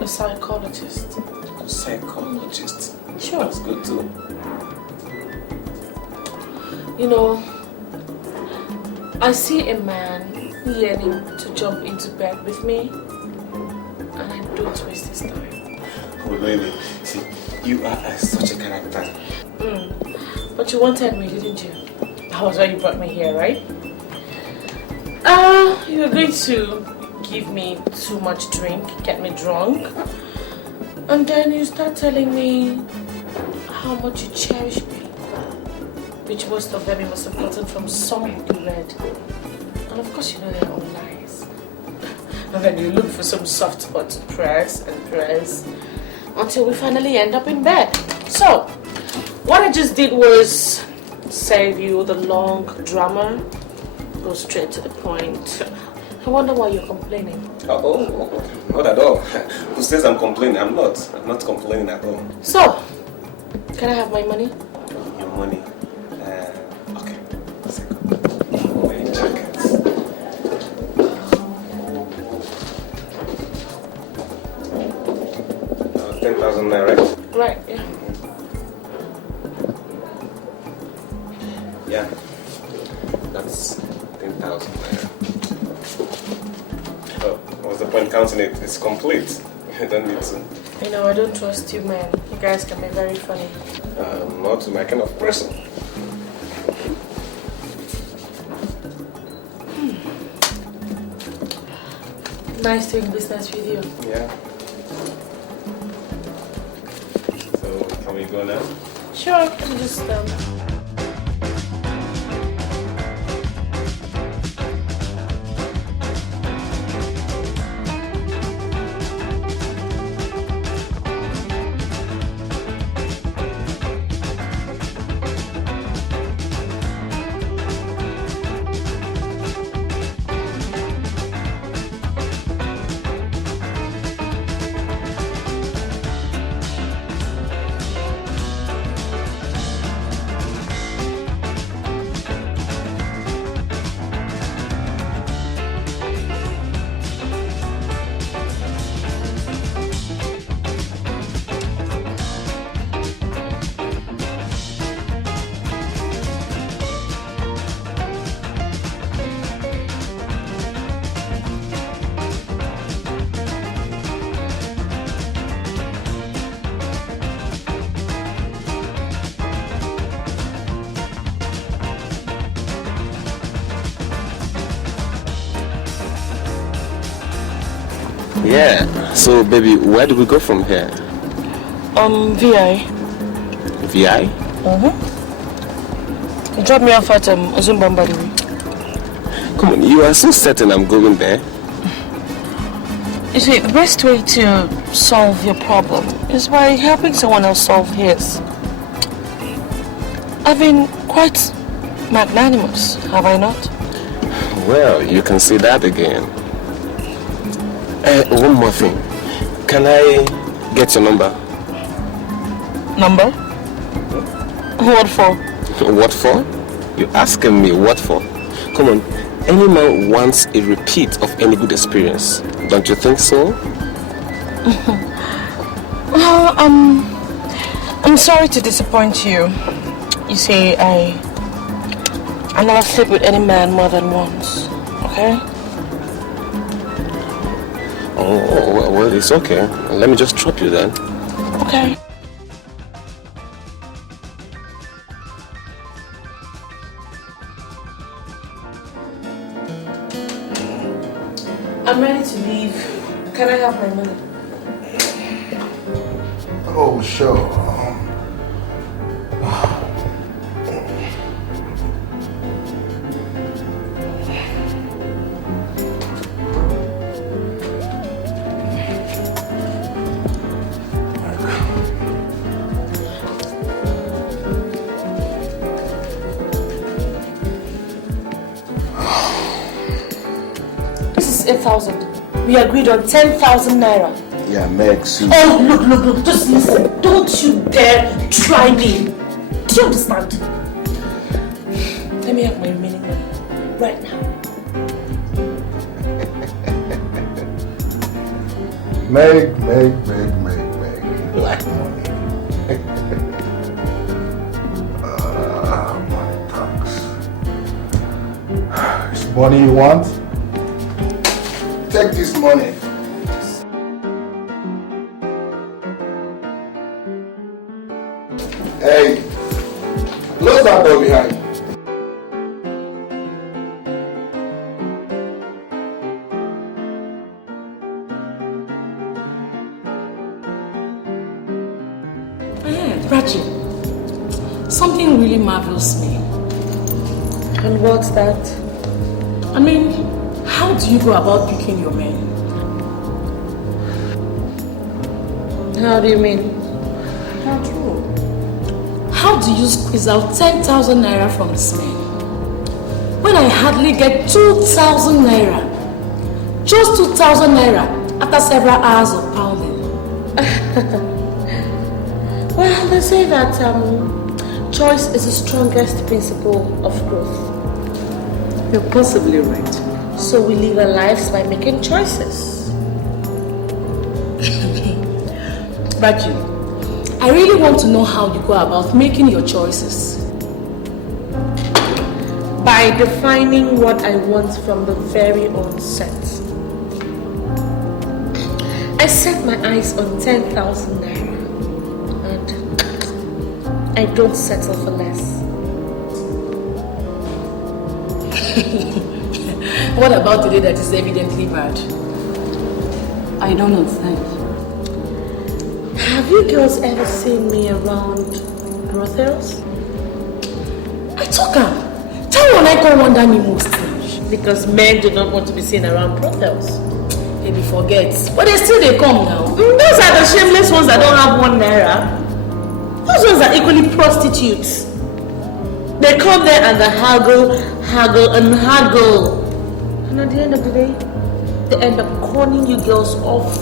a psychologist. A psychologist? Sure. That's good too. You know, I see a man yearning to jump into bed with me, and I don't waste his time. Oh, really? See, you are such a character. But you wanted me, didn't you? That was why you brought me here, right? You were going to give me too much drink, get me drunk, and then you start telling me how much you cherish me, which most of them you must have gotten from some book you read. And of course you know they're all lies. And then you look for some soft spot to press and press until we finally end up in bed. So, what I just did was save you the long drama, go straight to the point. I wonder why you're complaining. Oh, not at all. Who says I'm complaining? I'm not complaining at all. So, can I have my money? Your money? Okay. A second. My jacket. 10,000 naira, right? Right, yeah. Yeah. That's 10,000 naira. Oh, what's the point counting it? It's complete. You don't need to. You know, I don't trust you, man. You guys can be very funny. Not my kind of person. Nice doing business with you. Yeah. So, can we go now? Sure, can you just Yeah. So, baby, where do we go from here? VI. VI? Drop me off at Ozumbambari. Come on, you are so certain I'm going there. You see, the best way to solve your problem is by helping someone else solve his. I've been quite magnanimous, have I not? Well, you can say that again. One more thing. Can I get your number. Number? What for? What for? You're asking me what for? Come on, any man wants a repeat of any good experience. Don't you think so? Well, I'm sorry to disappoint you. You see, I never sleep with any man more than once, okay? Oh, well, it's okay. Let me just drop you then. Okay. I'm ready to leave. Can I have my money? Oh, sure. This is 8,000. We agreed on 10,000 naira. Yeah, Meg, see. Oh, look, just listen. Don't you dare try me. Do you understand? Let me have my remaining money. Right now. Meg. Black money. Money talks. It's money you want? Take this money. Hey, close that door behind. Raji, something really marvels me. And what's that? I mean, how do you go about picking your men? How do you mean? How true? How do you squeeze out 10,000 naira from this man when I hardly get 2,000 naira? Just 2,000 naira after several hours of pounding. Well, they say that choice is the strongest principle of growth. You're possibly right. So we live our lives by making choices. Raju, I really want to know how you go about making your choices. By defining what I want from the very onset. I set my eyes on 10,000 naira. I don't settle for less. What about the day that is evidently bad? I don't understand. Have you girls ever seen me around brothels? I took her. Tell when I call one me most. Because men do not want to be seen around brothels. Maybe forget. But they still come now. Those are the shameless ones that don't have 1 naira. Those ones are equally prostitutes. They come there and they haggle. And at the end of the day, they end up conning you girls off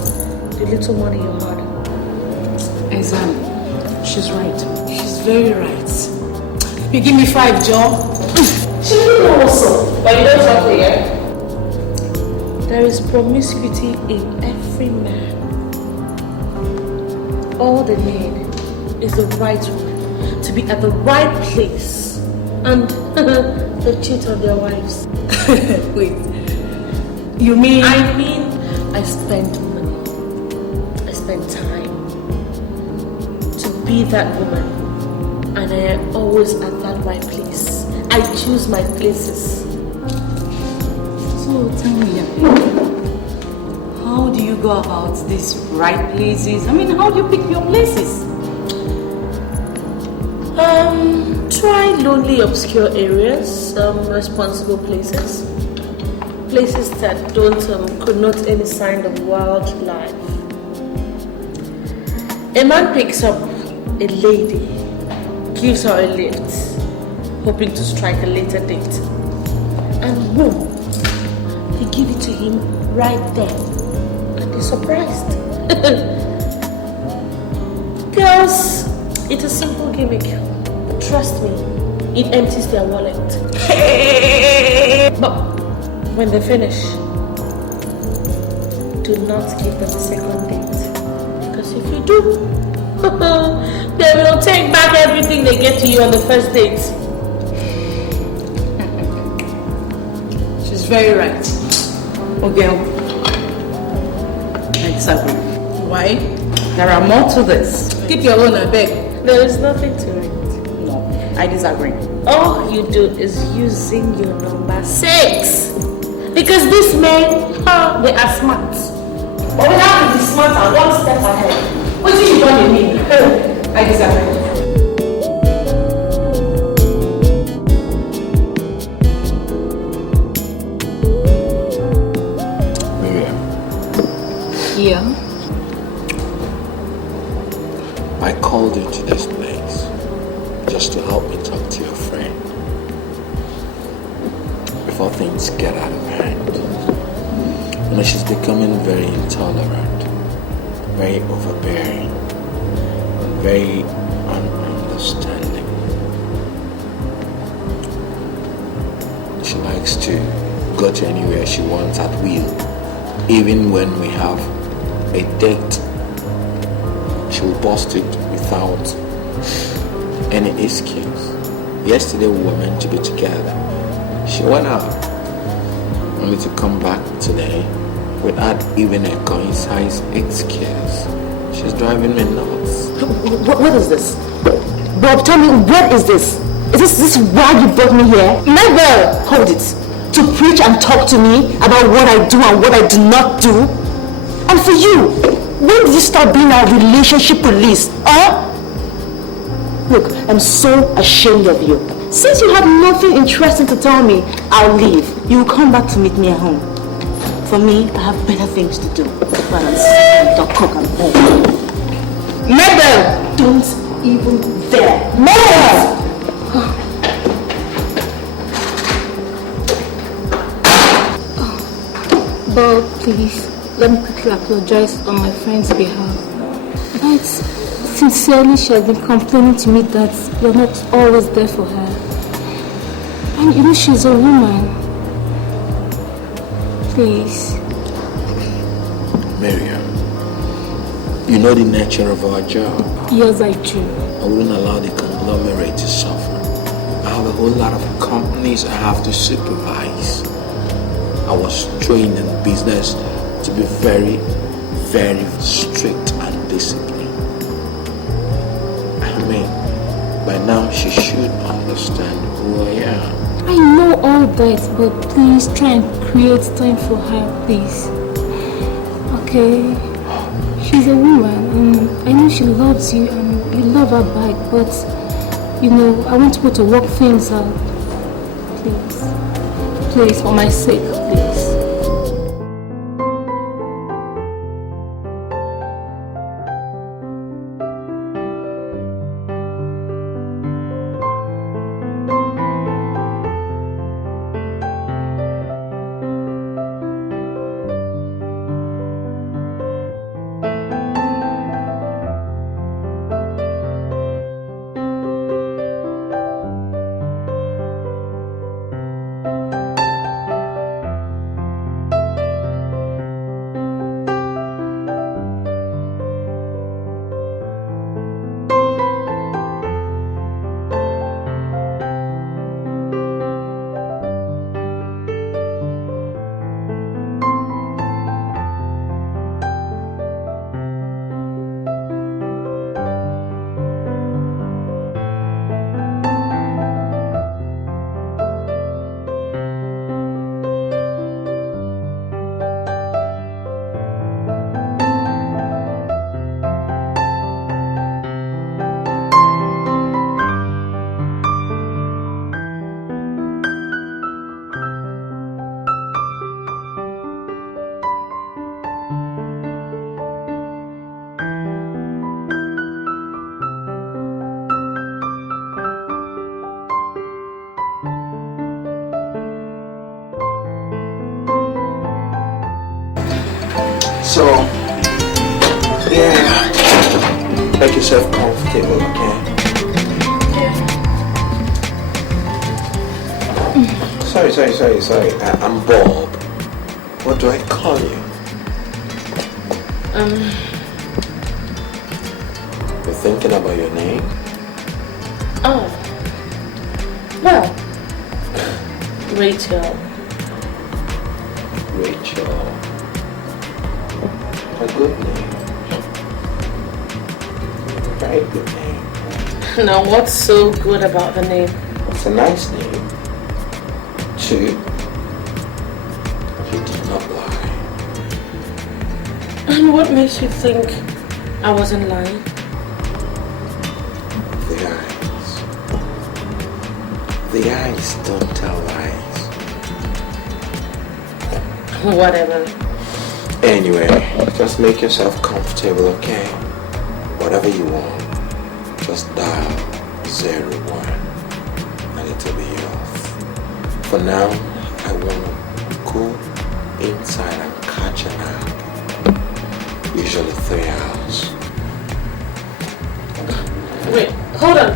the little money you had. Exactly. She's right. She's very right. You give me 5 jobs. She will also. But you don't talk to her. There is promiscuity in every man. All they need is the right one to be at the right place and they cheat on their wives. Wait, you mean? I mean, I spend money, I spend time to be that woman, and I am always at that right place. I choose my places. So tell me, how do you go about these right places? I mean, how do you pick your places? Try lonely, obscure areas, responsible places. Places that don't connote any sign of wildlife. A man picks up a lady, gives her a lift, hoping to strike a later date. And boom, they give it to him right there. And he's surprised. Girls, it's a simple gimmick. Trust me, it empties their wallet. But when they finish, do not give them a second date. Because if you do, they will take back everything they get to you on the first date. She's very right. Okay. I disagree. Why? There are more to this. Keep your own, I beg. There is nothing to it. No, I disagree. All you do is using your number 6. Because these men, they are smart. But we have to be smart and one step ahead. What do you want to mean? I disagree. Yeah. I called you to this place just to help me talk to your friend before things get out of hand. You know, she's becoming very intolerant, very overbearing, and very ununderstanding. She likes to go to anywhere she wants at will, even when we have a date. She will bust it without any excuse. Yesterday we were meant to be together. She went out, only to come back today without even a concise excuse. She's driving me nuts. What is this? Bob, tell me, what is this? Is this why you brought me here? Never! Hold it. To preach and talk to me about what I do and what I do not do? And for you, when did you start being our relationship police? Look, I'm so ashamed of you. Since you have nothing interesting to tell me, I'll leave. You will come back to meet me at home. For me, I have better things to do. Balance and talk, cook and home. Mabel! Don't even dare. Mabel! Bob, please, let me quickly apologize on my friend's behalf. But sincerely, she has been complaining to me that you're not always there for her. And you know she's a woman. Please. Miriam, you know the nature of our job. Yes, I do. I wouldn't allow the conglomerate to suffer. I have a whole lot of companies I have to supervise. I was trained in business to be very, very strict and disciplined. I mean, by now she should understand who I am. I know all that, but please try and create time for her, please. Okay? She's a woman, and I know she loves you, and you love her back, but, you know, I want to put to work things out. Please. Please, for my sake, please. So, yeah, Make yourself comfortable, okay? Sorry. I'm Bob. What do I call you? You're thinking about your name? Oh. Well, Rachel. Rachel. A good name. Very good name. Now, what's so good about the name? It's a nice name. 2, you did not lie. And what makes you think I wasn't lying? The eyes. The eyes don't tell lies. Whatever. Anyway, just make yourself comfortable, okay? Whatever you want, just dial 01 and it'll be off. For now, I want to go inside and catch a nap. Usually 3 hours. Wait, hold on.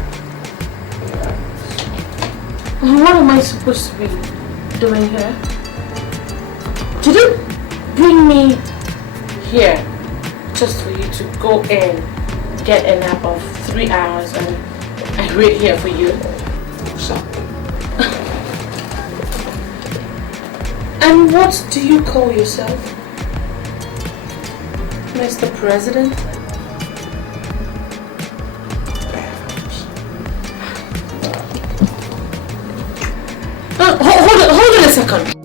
What am I supposed to be doing here? Did you bring me here just for you to go in, get a nap of 3 hours, and I wait here for you? Exactly. And what do you call yourself? Mr. President? Hold on a second.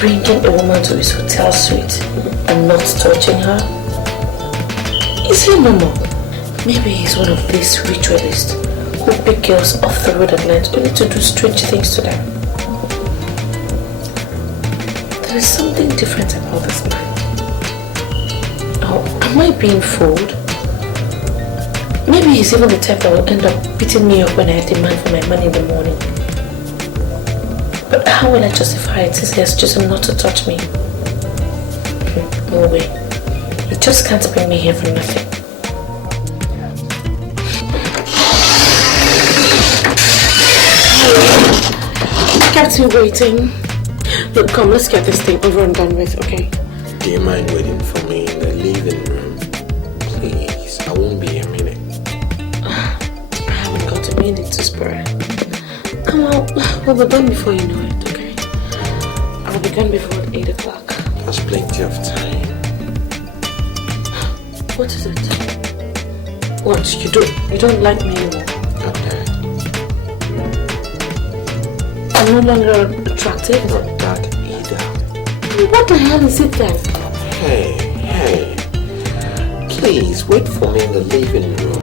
Bringing a woman to his hotel suite and not touching her? Is he normal? Maybe he's one of these ritualists who pick girls off the road at night only to do strange things to them. There is something different about this man. Oh, am I being fooled? Maybe he's even the type that will end up beating me up when I demand for my money in the morning. But how will I justify it since he has chosen not to touch me? No way. He just can't bring me here for nothing. Kept you waiting. Look, come, let's get this thing over and done with, okay? Do you mind waiting for me in the living room? Please, I won't be a minute. I haven't got a minute to spare. Come on, we'll be done before you know it, okay? I'll be gone before 8 o'clock. There's plenty of time. What is it? What, you don't like me anymore? Not that. I'm no longer attractive? Not that either. What the hell is it then? Hey. Please, wait for me in the living room.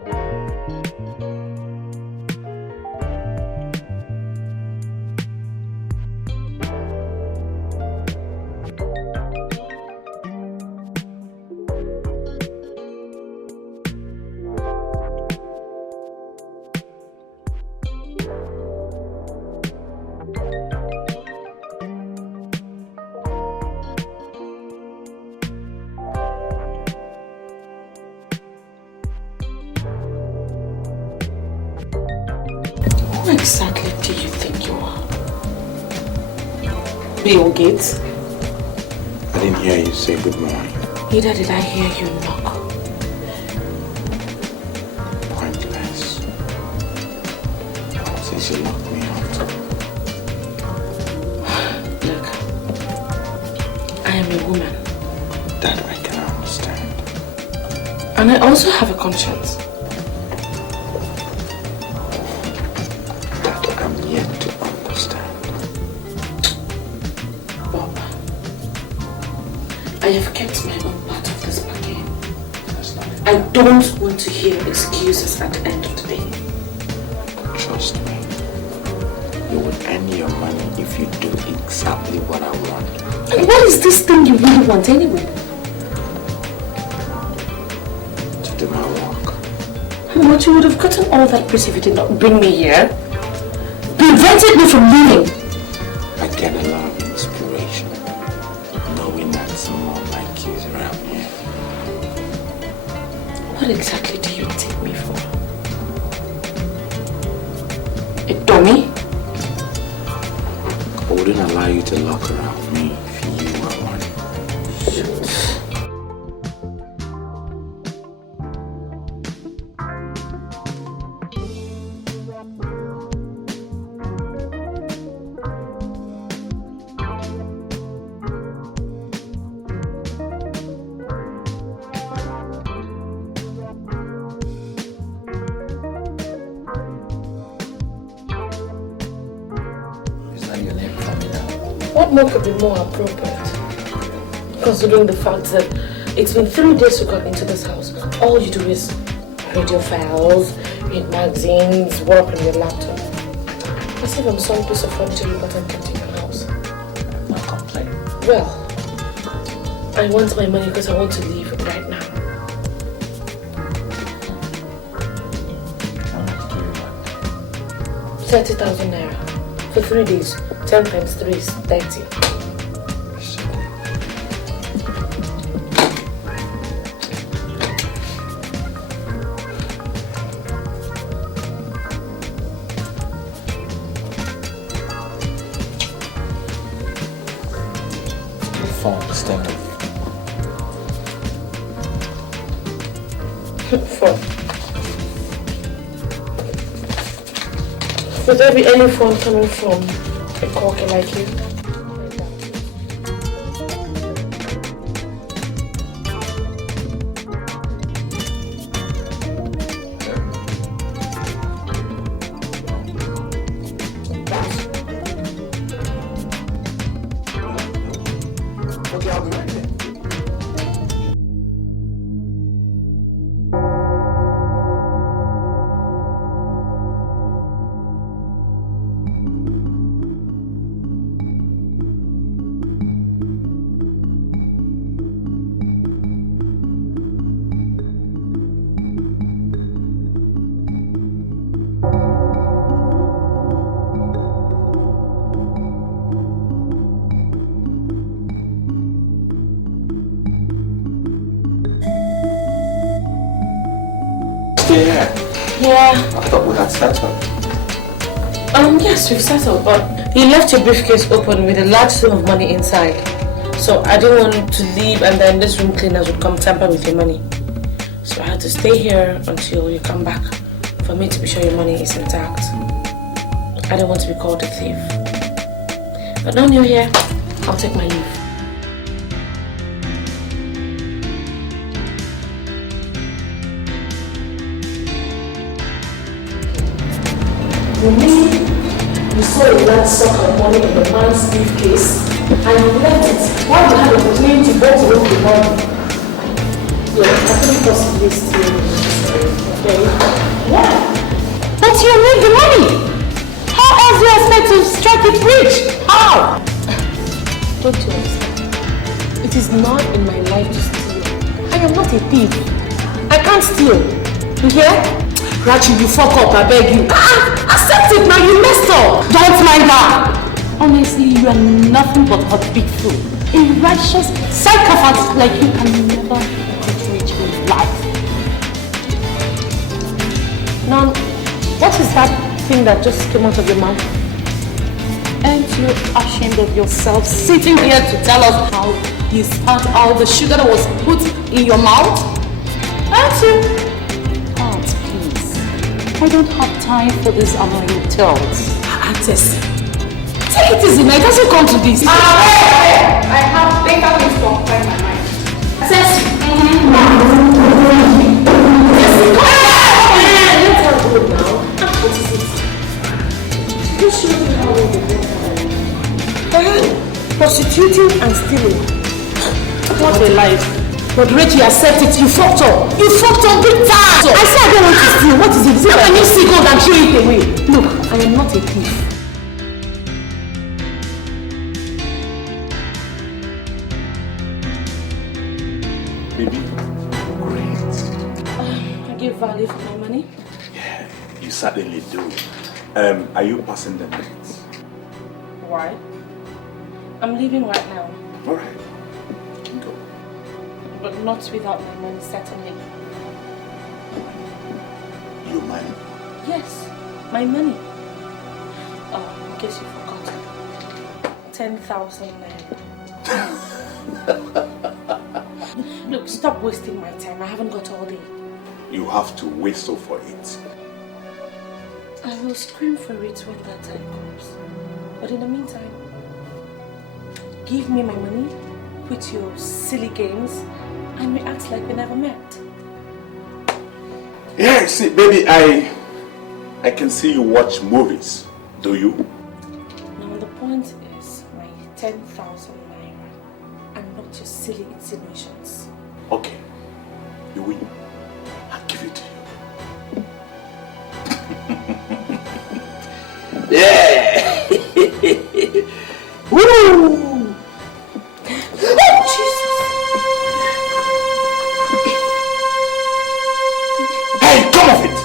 Who exactly do you think you are? Bill Gates? I didn't hear you say good morning. Neither did I hear you knock. Pointless. Since you locked me out. Look, I am a woman. That I can understand. And I also have a conscience. I have kept my own part of this bargain. I don't want to hear excuses at the end of the day. Trust me. You will earn your money if you do exactly what I want. And what is this thing you really want anyway? To do my work. But you would have gotten all that peace if you did not bring me here. Prevented me from leaving. I get a lot of inspiration knowing that someone like you is around here. What exactly do you take me for? A dummy? I wouldn't allow you to lock around me if you were one. What more could be more appropriate? Considering the fact that it's been 3 days you got into this house. All you do is read your files, read magazines, work on your laptop. As if I'm some piece of furniture you got and kept in your house. I'm not complaining. Well, I want my money because I want to leave right now. How much do you want? 30,000 naira. For 3 days. 10 times 3 is 30. The phone, stay with you. Phone. Would there be any phone coming from a corker like you? Okay, I'll be right there. Yeah. I thought we had settled. Yes, we've settled, but you left your briefcase open with a large sum of money inside. So I didn't want to leave and then this room cleaners would come tamper with your money. So I had to stay here until you come back for me to be sure your money is intact. I don't want to be called a thief. But now you're here, I'll take my leave. You mean you saw a large sum of money in the man's briefcase and you left it while you had the opportunity to go to look the money? Yeah, I couldn't possibly steal it. Okay? Why? But you need the money! How else do you expect to strike it rich? How? Don't you understand? It is not in my life to steal. I am not a thief. I can't steal. You hear? Rachi, you fuck up, I beg you. Accept it now, you messed up. Don't mind her. Honestly, you are nothing but a big fool. A righteous psychopath like you can never get rich in life. Now, what is that thing that just came out of your mouth? Aren't you ashamed of yourself sitting here to tell us how you spat all the sugar that was put in your mouth? Aren't you? God, please. I don't have time for this annoying tales. Tess, take it easy, man. It doesn't come to this. I have better ways to occupy my mind. Tess, let her go now. What is it? You show me how we will get prostituting and stealing. What a life. But Rachel, accept it. You fucked up. You fucked up big time. I said I don't want to steal. What is it? How can you steal gold and throw it away? Look, I am not a thief. money? Yeah, you certainly do. Are you passing the night? Why? I'm leaving right now. Alright. Go. But not without my money, certainly. Your money? Yes, my money. Oh, in case you forgot. 10,000 naira. Look, stop wasting my time. I haven't got all day. You have to whistle for it. I will scream for it when that time comes. But in the meantime, give me my money, quit your silly games, and we act like we never met. Yeah, see, baby, I can see you watch movies. Do you? Now the point is my 10,000 naira and not your silly insinuations. Okay, you win. I'll give it to you. Yeah! Woo! Oh, Jesus! Hey, come off it!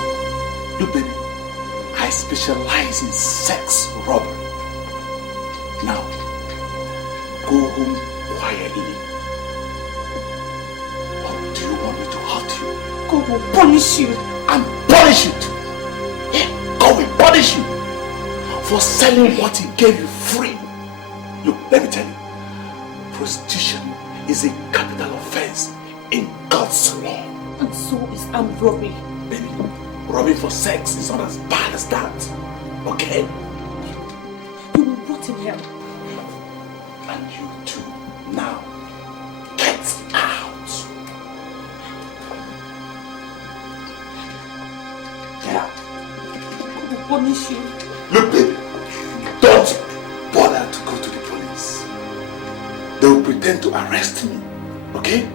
Look, baby, I specialize in sex robbery. Now, go home quietly. Or do you want me to hurt you? God will punish you. And punish you too. Yeah, God will punish you for selling what he gave you free. Look, let me tell you, prostitution is a capital offense in God's law. And so is armed robbery. Baby, robbing for sex is not as bad as that. Okay? You will rot in hell. And you too. Now, get out. Get out. God will punish you. Look, baby, don't bother to go to the police. They will pretend to arrest me, okay?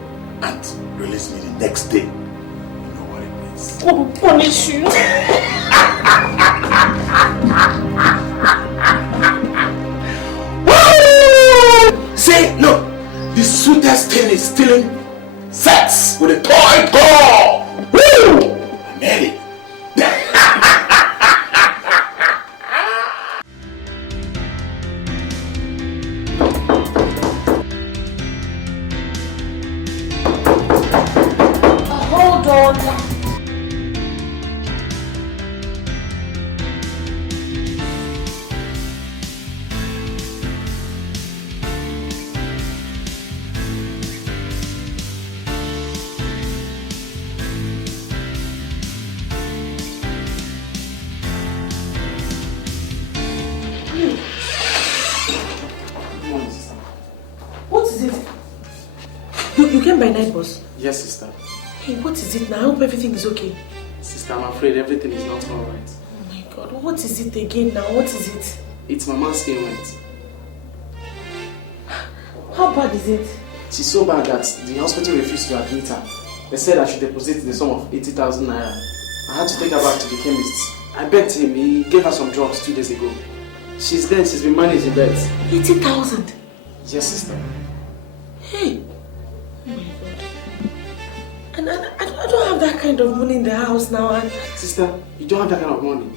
And release me the next day. You know what it means. God will punish you. Woo! See, look, the sweetest thing is stealing sex with a toy doll. Woo! I made it. Hold on. What is it? You came by night, boss? Yes, sister. Hey, what is it now? I hope everything is okay. Sister, I'm afraid everything is not alright. Oh my God, what is it again now? What is it? It's Mama's ailment. How bad is it? She's so bad that the hospital refused to admit her. They said I should deposit the sum of 80,000 naira. I had to take her back to the chemist. I begged him, he gave her some drugs 2 days ago. She's been managing that. 80,000? Yes, sister. Hey! Oh my God. And I don't have that kind of money in the house now. And Sister, you don't have that kind of money.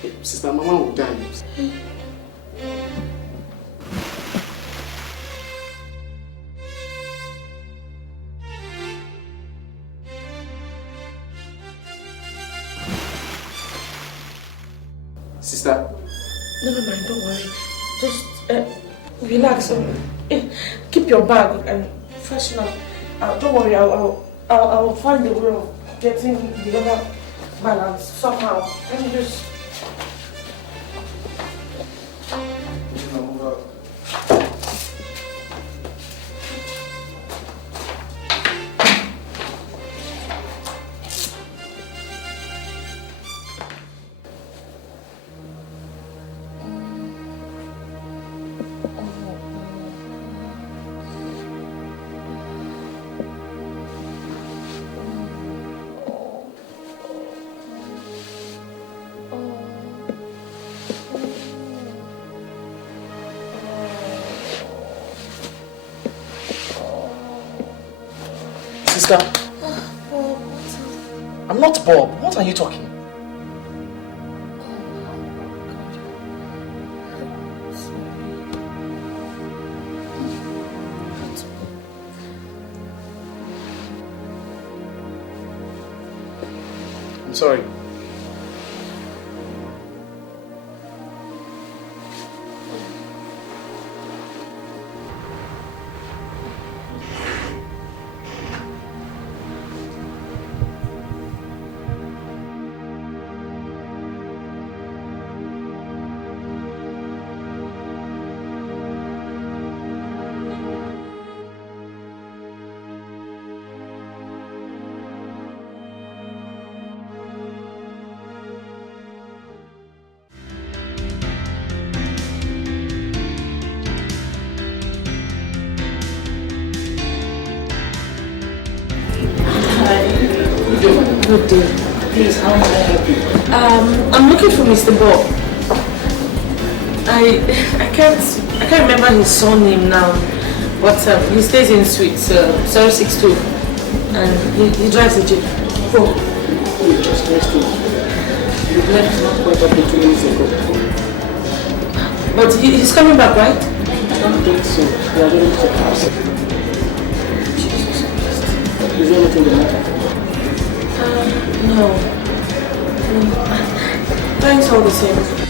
Hey, sister, Mama will die. Hey. Sister. Never mind, don't worry. Just relax. Keep your bag and freshen up. Don't worry, I'll find a way of getting the other balance somehow. Let me just. Sister, I'm I'm not Bob. What are you talking? I'm sorry. Good day. Please, how may I help you? I'm looking for Mr. Bob. I can't remember his surname now, but he stays in suite 062, and he drives a jeep. Oh, just next week. You left not quite up to 2 minutes ago. But he's coming back, right? I don't think so. We are going to the house. Jesus Christ. Is there anything the matter? No. Thanks all the same.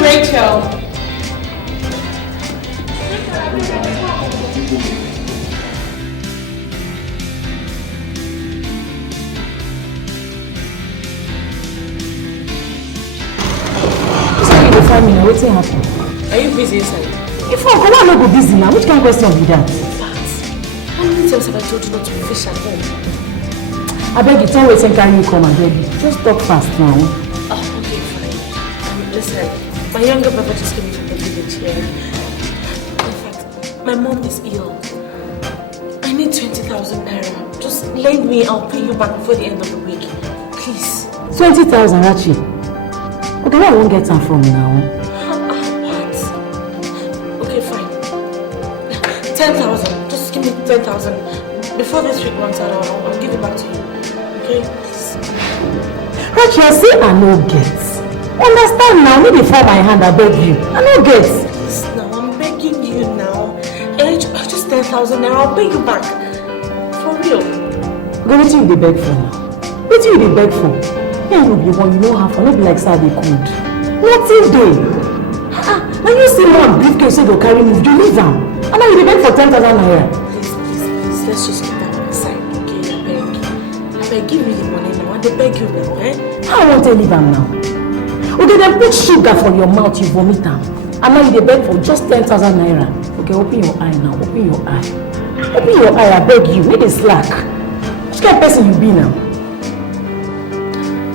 Rachel. Sorry, before me, what's happening? Are you busy inside? If I go, I'm not busy now. Which kind of question be that? How many times have I told you not to fish at home? I beg you, tell wait and carry you come and beg you. Just talk fast now. Oh, okay, fine. Listen, my younger brother just came from the village here. In fact, my mom is ill. I need 20,000 naira. Just lend me, I'll pay you back before the end of the week. Please. 20,000, Rachi. Okay, where I won't get some from now? What? Okay, fine. 10,000. Just give me 10,000. Before this week runs out, I'll give it back to you. Okay? Please. Rachi, I say I no get. Understand now, me before my hand, I beg you. I no get. Please, now, I'm begging you now. Just 10,000 naira, I'll pay you back. For real. Go, what you dey beg for now? What you dey beg for? Yeah, you be one, you know how for, not be like say they could. Nothing dey. Now you see one briefcase say go carry me, you leave am. And now you dey beg for 10,000 naira. Please, let's just keep that on the side, okay? I beg, give me the money now, and they beg you now, eh? I won't leave am now. Okay, then put sugar for your mouth, you vomit am. And now you dey beg for just 10,000 naira. Okay, open your eye now, open your eye. Open your eye, I beg you, make it slack. Which kind of person you be now?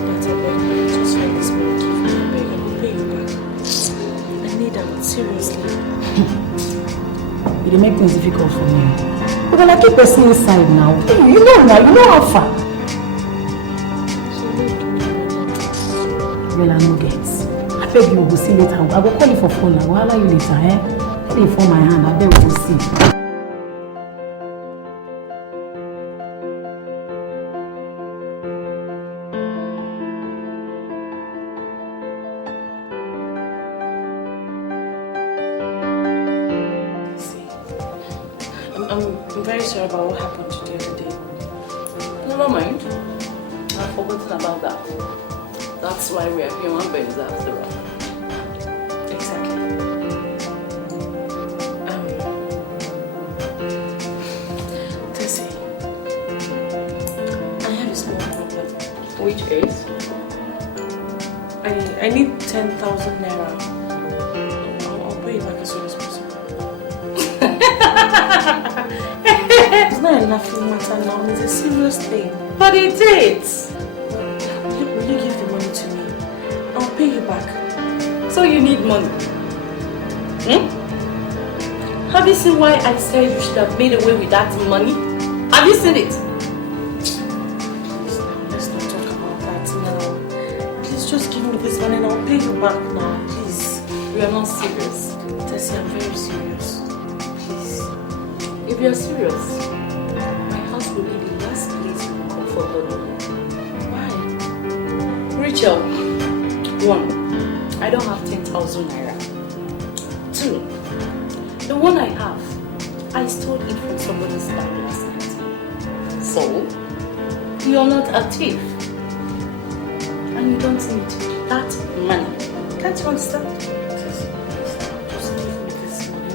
That's a beg, just find this money, give me a beg, I'll pay you back. I need them, seriously. You dey make things difficult for me. But when I keep person inside now, hey, you know how far. Well, I no get. I beg you, we'll see later. I will call you for phone. I will allow you later, eh? Tell you for my hand, I beg we'll see. I'm very sorry about what happened to you the other day. Never mind. I've forgotten about that. That's why we are human beings after all. Exactly. Tessie, I have a small problem. Which is? I need 10,000 naira. I'll pay you back as soon as possible. It's not a laughing matter now, it's a serious thing. But it is. Will you give the money to me? I'll pay you back. So you need money. Have you seen why I said you should have made away with that money? Have you seen it? Let's not talk about that now. Please just give me this money and I'll pay you back now. Please. We are not serious. Tessie, I'm very serious. Please. If you are serious, my house will be the last place you will come for money. Why? Rachel, 1, I don't have 10,000 naira. 2, the one I have, I stole it from somebody's bag last night. So, you're not a thief. And you don't need that money. Can't you understand? Just give me this money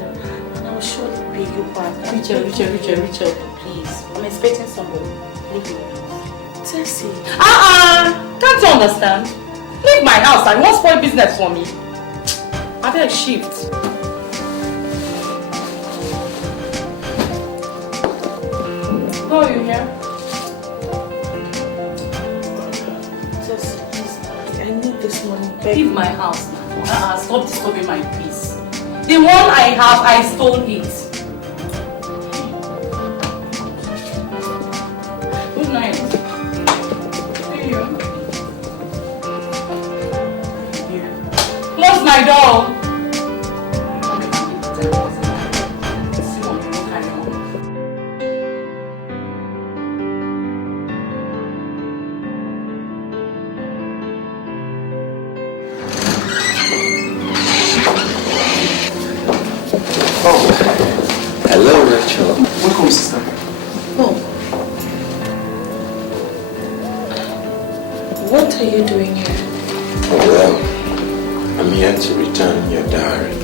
and I'll surely pay you back. Rachel, please. I'm expecting somebody. Leave me alone. Tessie. Can't you understand? Leave my house. I won't spoil business for me. I better shift. Who are you here? Just please, I need this money. Leave my house now. Stop disturbing my peace. The one I have, I stole it. Good night. See you. Close my door. Hello, Rachel. Welcome, sister. Oh. What are you doing here? Well, I'm here to return your diary.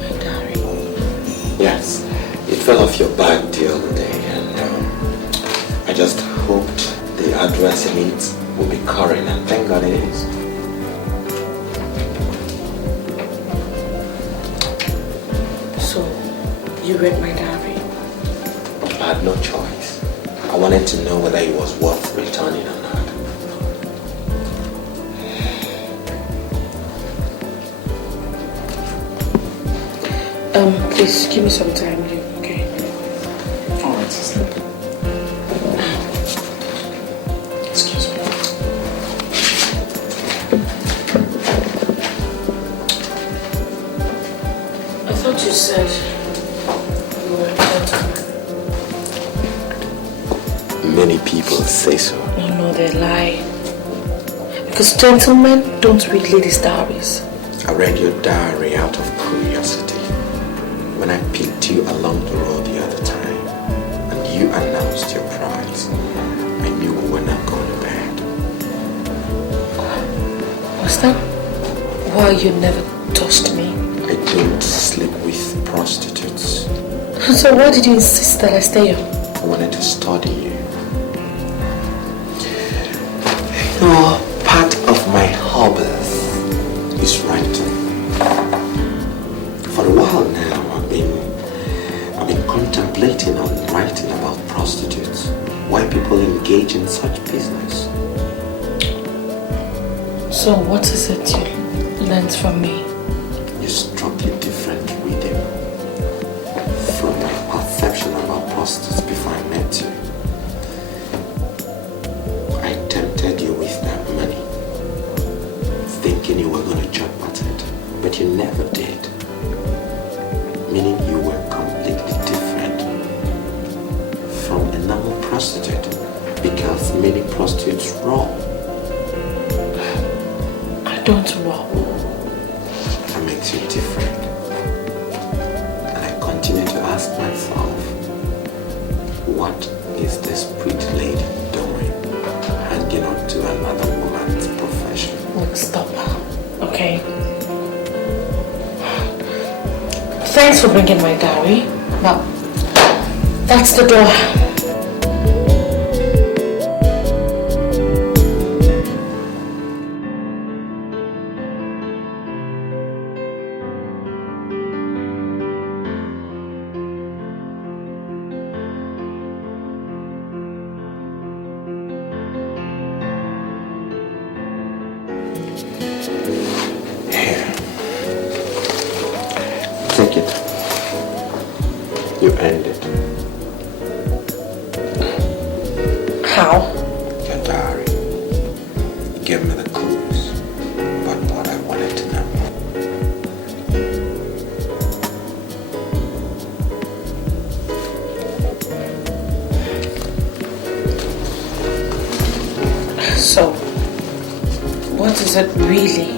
My diary? Yes. It fell off your bag the other day and I just hoped the address in it would be current and thank God it is. So, you read my diary? I had no choice. I wanted to know whether it was worth returning or not. Please give me some time, okay? Alright, sister. Excuse me. I thought you said you were a gentleman. Many people say so. No, they lie. Because gentlemen don't read ladies' diaries. I read your diary out of curiosity. When I picked you along the road the other time and you announced your prize, I knew we were not going to bed. Was that why you never touched me? I don't sleep with prostitutes. So why did you insist that I stay here? I wanted to study you. No, part of my hobbies is writing. For a while now, I've been contemplating on writing about prostitutes. Why people engage in such business. So what is it you learned from me? You struck a different rhythm from my perception about prostitutes before I met you. I tempted you with that money, thinking you were going to chop at it, but you never did. Meaning you were completely different from a normal prostitute, because many prostitutes rob. I don't rob. That makes you different. And I continue to ask myself, what is this pretty lady doing, hanging on to another woman's profession? Look, stop. Okay. Thanks for bringing my diary. Now, that's the door. Take it. You earned it. How? Your diary. You gave me the clues about what I wanted to know. So, what is it really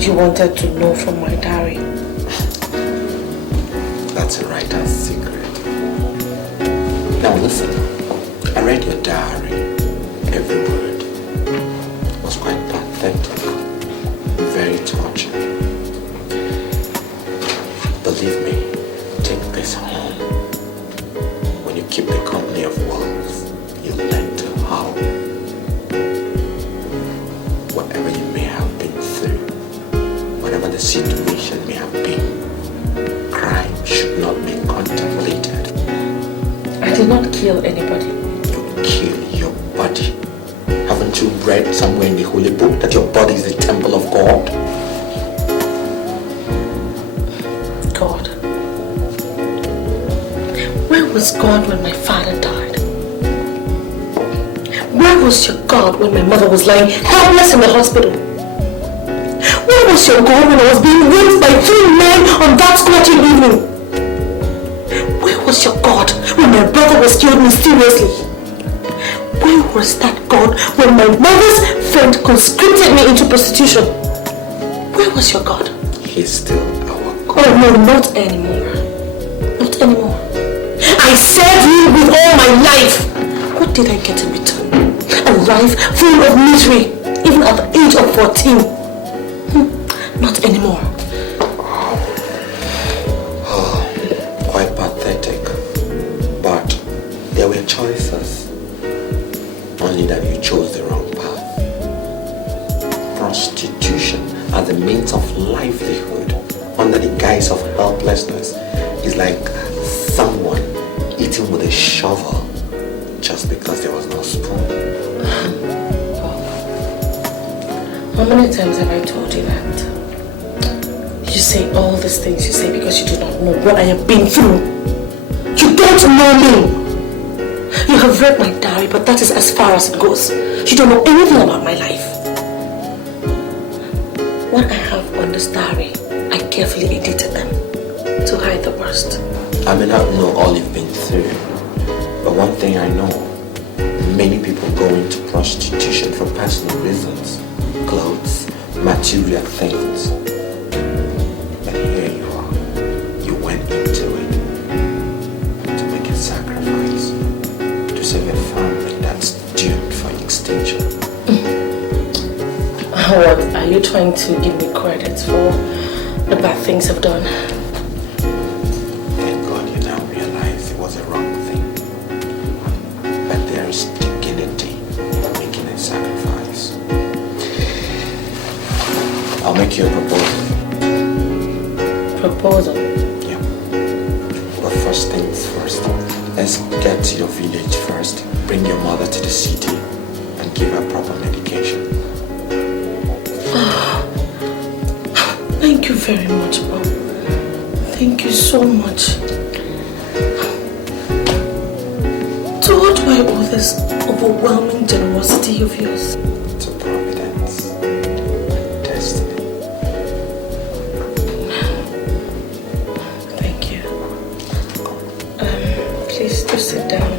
you wanted to know from my diary? That's a writer's secret. Now listen, I read your diary. Every word was quite pathetic, very touching. Believe me, take this home. When you keep the company of wolves, you learn to howl. Whatever you may have been through, whatever the situation may have been, crime should not be contemplated. I did not kill anybody. You kill your body. Haven't you read somewhere in the Holy Book that your body is the temple of God? God. Where was God when my father died? Where was your God when my mother was lying helpless in the hospital? Where was your God when I was being raped by 3 men on that scorching evening? Where was your God when my brother was killed mysteriously? Where was that God when my mother's friend conscripted me into prostitution? Where was your God? He's still our God. Oh no, not anymore. Not anymore. I served you with all my life. What did I get in return? A life full of misery, even at the age of 14. Not anymore. Oh, quite pathetic. But there were choices. Only that you chose the wrong path. Prostitution as a means of livelihood under the guise of helplessness is like someone eating with a shovel just because there was no spoon. How many times have I told you that? You say all these things you say because you do not know what I have been through. You don't know me. You have read my diary, but that is as far as it goes. You don't know anything about my life. What I have on this diary, I carefully edited them to hide the worst. I may not know all you've been through, but one thing I know, many people go into prostitution for personal reasons, clothes, material things. But here you are, you went into it to make a sacrifice, to save a family that's doomed for extinction. What, are you trying to give me credit for the bad things I've done? Thank God you now realize it was a wrong thing. But there is dignity in making a sacrifice. I'll make you a proposal. Proposal? Yeah. But first things first. Let's get to your village first. Bring your mother to the city and give her proper medication. Thank you very much, Bob. Thank you so much. To what do I owe this overwhelming generosity of yours? To Providence. Destiny. Thank you. Please do sit down.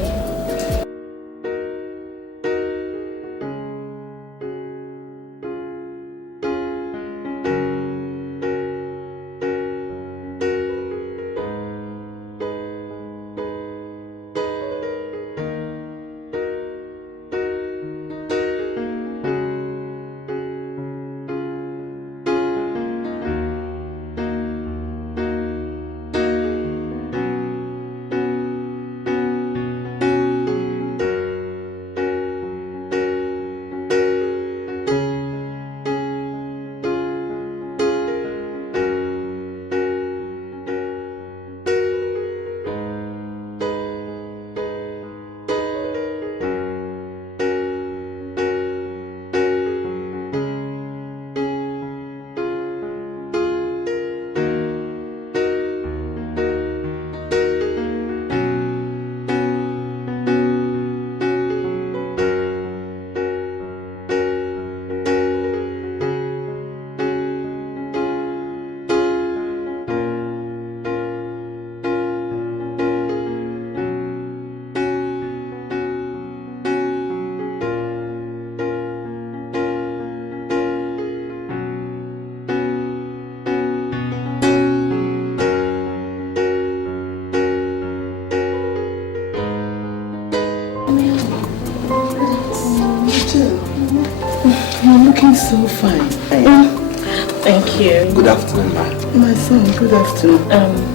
you. Good afternoon, ma'am. My son, good afternoon.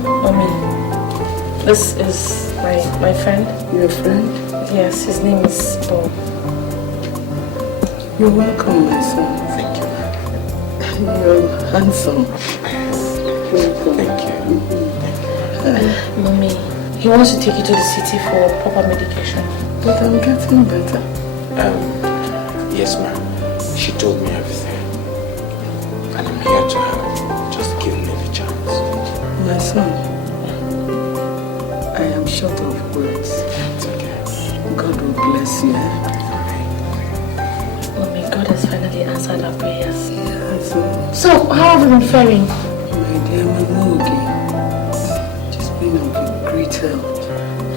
Mommy, this is my friend. Your friend? Yes, his name is Bob. You're welcome, my son. Thank you. You're handsome. Thank you. Mommy, he wants to take you to the city for proper medication. But I'm getting better. Yes, ma'am. She told me everything. And I'm here to help. Just give me the chance. My son, I am short of words. It's okay. God will bless you. Mommy, God has finally answered our prayers. Yes. So, how have you been faring? My dear Mamogi, just been of great help.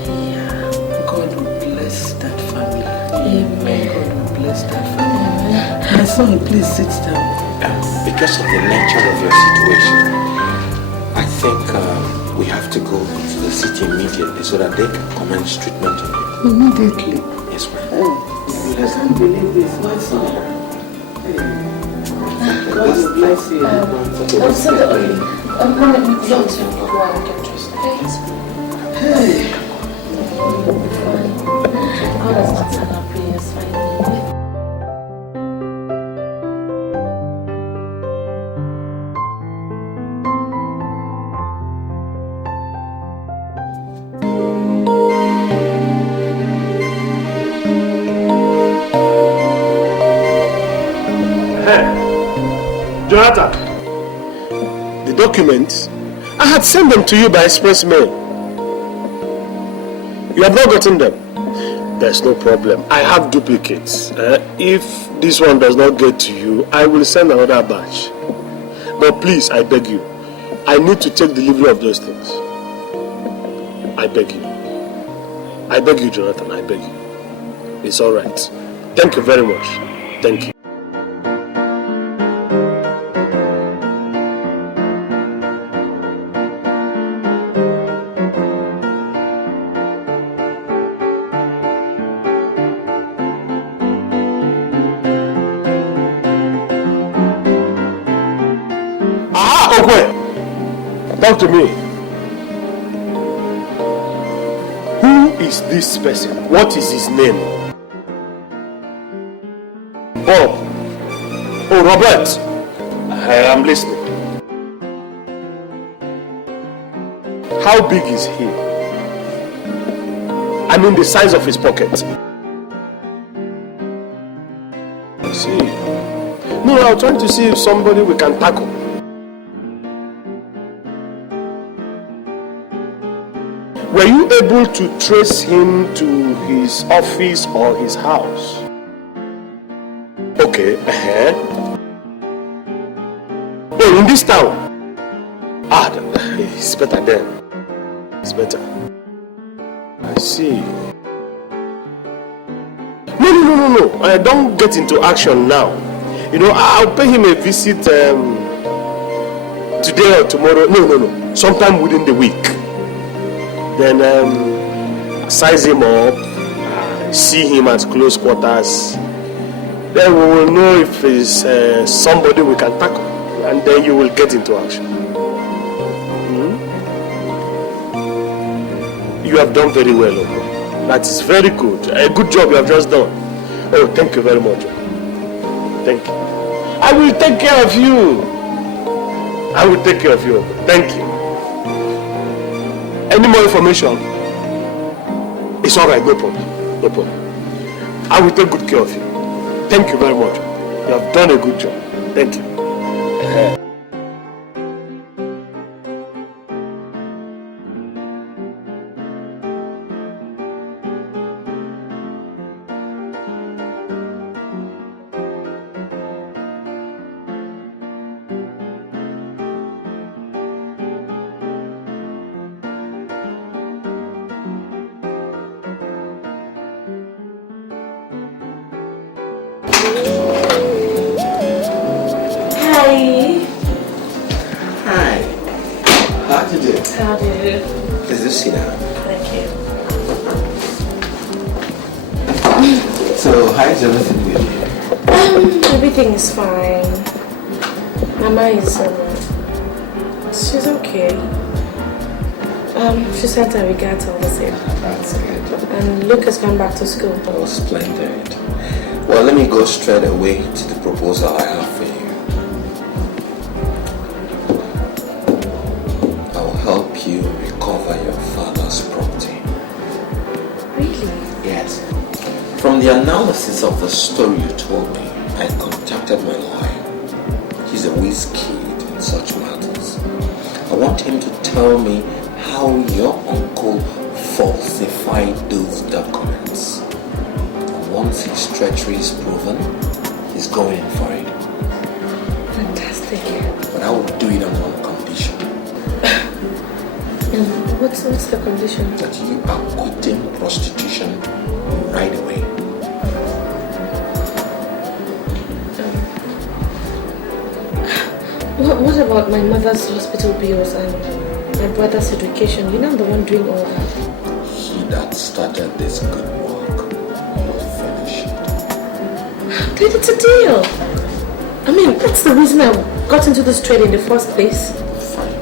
Yeah. God will bless that family. Amen. God will bless that family. My son, please sit down. Because of the nature of your situation, I think we have to go to the city immediately so that they can commence treatment on you. Immediately? Yes, ma'am. I can't believe this, my son. God will bless you. Mommy, we have to go out and get dressed, okay? Hey. God has answered our prayers finally. Jonathan, the documents, I had sent them to you by express mail. You have not gotten them. There's no problem. I have duplicates. If this one does not get to you, I will send another batch. But please, I beg you, I need to take delivery of those things. I beg you. I beg you, Jonathan, I beg you. It's all right. Thank you very much. Thank you. Talk to me. Who is this person? What is his name? Bob. Oh, Robert. I am listening. How big is he? I mean the size of his pocket. See. No, I'm trying to see if somebody we can tackle. Were you able to trace him to his office or his house? Okay, Oh, in this town? Ah, it's better then. It's better. I see. No. Don't get into action now. You know, I'll pay him a visit today or tomorrow. No. Sometime within the week. Then size him up, see him at close quarters. Then we will know if he's somebody we can tackle, and then you will get into action. You have done very well, Omo. That is very good. A good job you have just done. Oh, thank you very much. Thank you. I will take care of you. I will take care of you. Thank you. Any more information? It's all right, no problem. No problem. I will take good care of you. Thank you very much. You have done a good job. Thank you. Everything is fine. Mama is, she's okay. She sent her regards all the same. That's good. And Luke has gone back to school. Oh, splendid. Well, let me go straight away to the proposal I have for you. I will help you recover your father's property. Really? Yes. From the analysis of the story you told me, I contacted my lawyer. He's a whiz kid in such matters. I want him to tell me how your uncle falsified those documents. Once his treachery is proven, he's going in for it. Fantastic. But I will do it on one condition. What's the condition? That you are quitting prostitution right away. What about my mother's hospital bills and my brother's education? You know I'm the one doing all that. He that started this good work will finish it. Dude, it's a deal. I mean, that's the reason I got into this trade in the first place. Fine.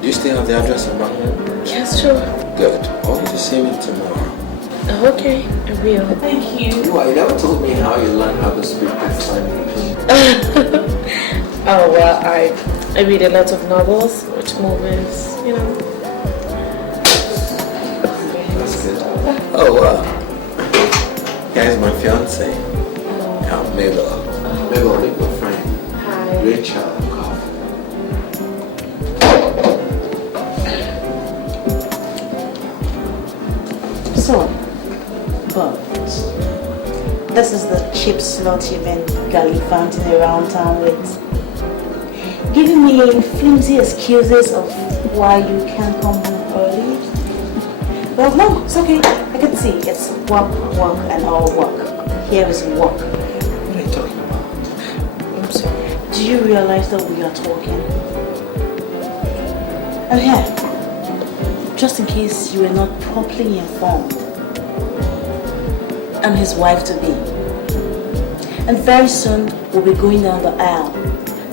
Do you still have the address of my home? Yes, sure. Good. I want you to see me tomorrow. Oh, okay, I will. Thank you. You never told me how you learned how to speak this language. Oh, well, I read a lot of novels, watch movies, you know. That's good. Oh, here's my fiance. Mabel. Mabel, meet my friend. Hi. Rachel. So, but this is the cheap slot you've been gallivanting around town with. Giving me flimsy excuses of why you can't come home early. Well, no, it's okay. I can see it's work, work, and all work. Here is work. What are you talking about? I'm sorry. Do you realize that we are talking? And here, just in case you were not properly informed, I'm his wife to be. And very soon we'll be going down the aisle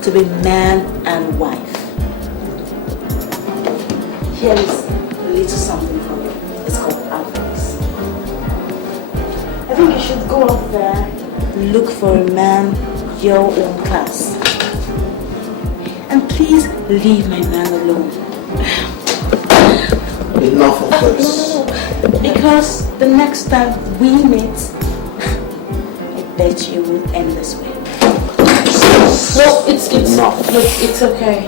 to be man and wife. Here is a little something for you. It's called advice. I think you should go out there, look for a man your own class. And please leave my man alone. Enough of this. No. Because the next time we meet, I bet you will end this way. No, it's enough. Look, it's okay.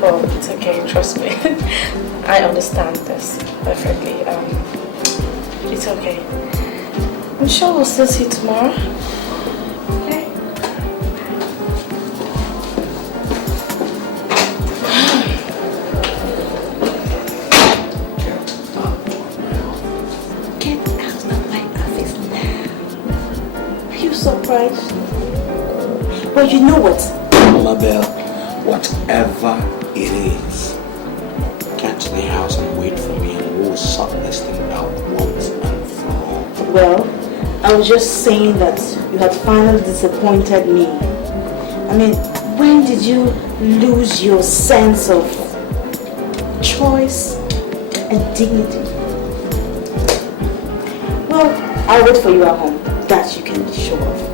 Paul, it's okay. Trust me. I understand this perfectly. It's okay. I'm sure we'll still see you tomorrow. Okay. Get out of my office now. Are you surprised? Well, you know what? Mabel, whatever it is, get to the house and wait for me and we'll sort this thing out once and for all. Well, I was just saying that you had finally disappointed me. I mean, when did you lose your sense of choice and dignity? Well, I'll wait for you at home. That you can be sure of.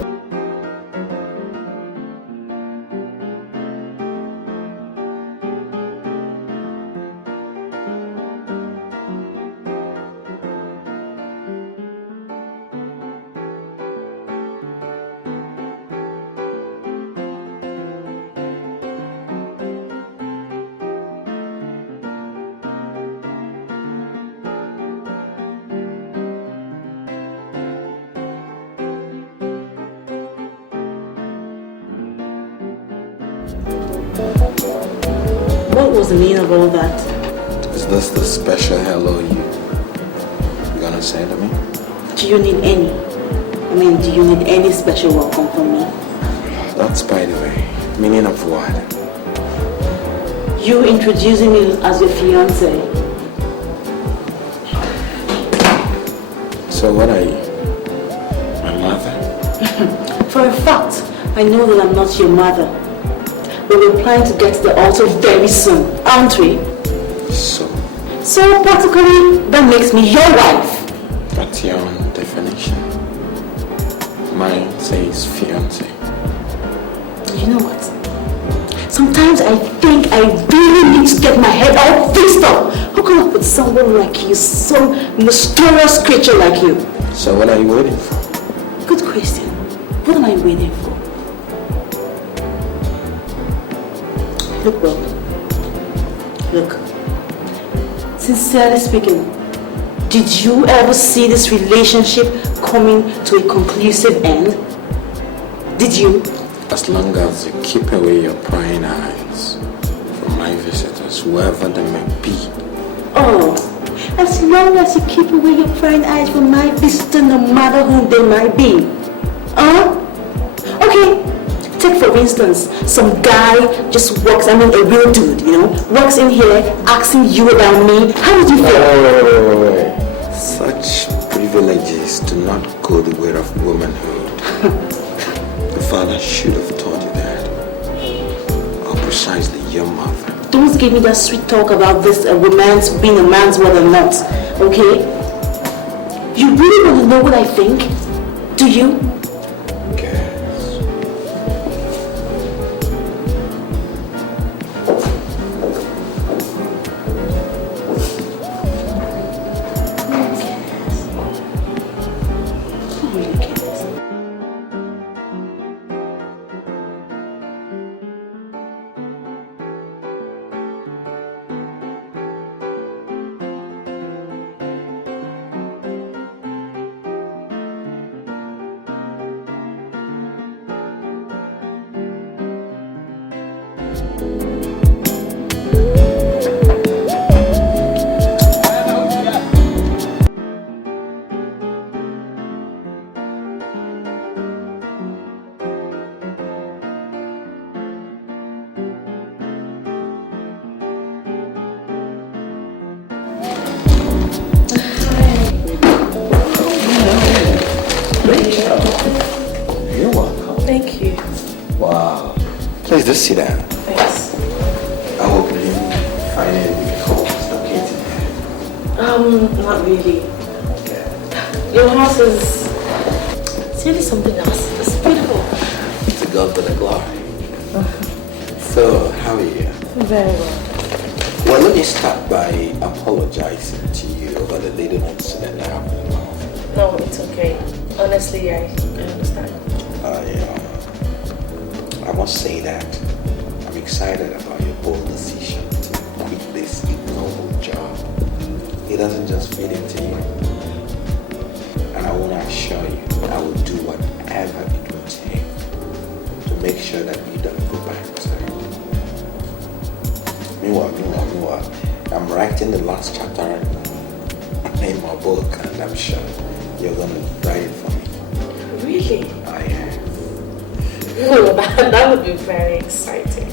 What was the meaning of all that? Is this the special hello you're gonna say to me? Do you need any? I mean, do you need any special welcome from me? That's by the way. Meaning of what? You introducing me as your fiance. So what are you? My mother? For a fact, I know that I'm not your mother. But we're planning to get to the altar very soon, aren't we? So practically, that makes me your wife. That's your own definition. Mine says fiancé. You know what? Sometimes I think I really need to get my head all fixed up. How come up with someone like you, some mysterious creature like you? So what are you waiting for? Good question. What am I waiting for? Look, Bob. Look. Sincerely speaking, did you ever see this relationship coming to a conclusive end? Did you? As long as you keep away your prying eyes from my visitors, whoever they may be. Oh, as long as you keep away your prying eyes from my visitor, no matter who they might be. Okay, take for instance, some guy just walks, a real dude, walks in here asking you about me. How would you feel? Wait. Such privileges do not go the way of womanhood. The father should have taught you that. Or precisely your mother. Don't give me that sweet talk about this woman's being a man's word or not, okay? You really want to know what I think? Do you? You're welcome. Thank you. Wow. Please just sit down. Thanks. I hope you didn't find any difficulties locating here. Not really. Your house is... It's really something else. It's beautiful. To God be the glory. So, how are you? Very well. Well, let me start by apologizing to you about the little incident that happened. No, it's okay. Honestly, I understand. I must say that I'm excited about your bold decision to quit this ignoble job. It doesn't just fit into you. And I want to assure you I will do whatever it will take to make sure that you don't go back to it. Meanwhile, I'm writing the last chapter in my book, and I'm sure you're going to write it for me. Really? I am. Oh, that would be very exciting.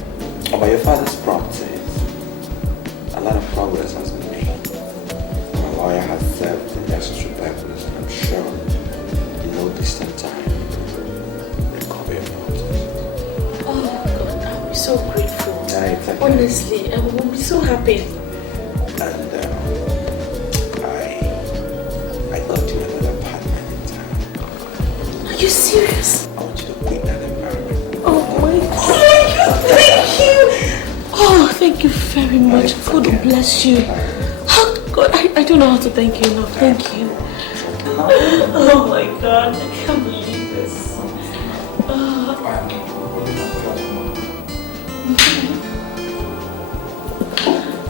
About your father's properties, a lot of progress has been made. My lawyer has served the necessary papers, and I'm sure in no distant time you'll cover your properties. Oh God, I'll be so grateful. It's okay. Honestly, I will be so happy. And I got you another apartment in town. Are you serious? I want you to quit that environment. Oh my God! Thank you! Oh, thank you very much. God bless you. Oh God, I don't know how to thank you enough. Thank you. Oh my God, I can't believe this.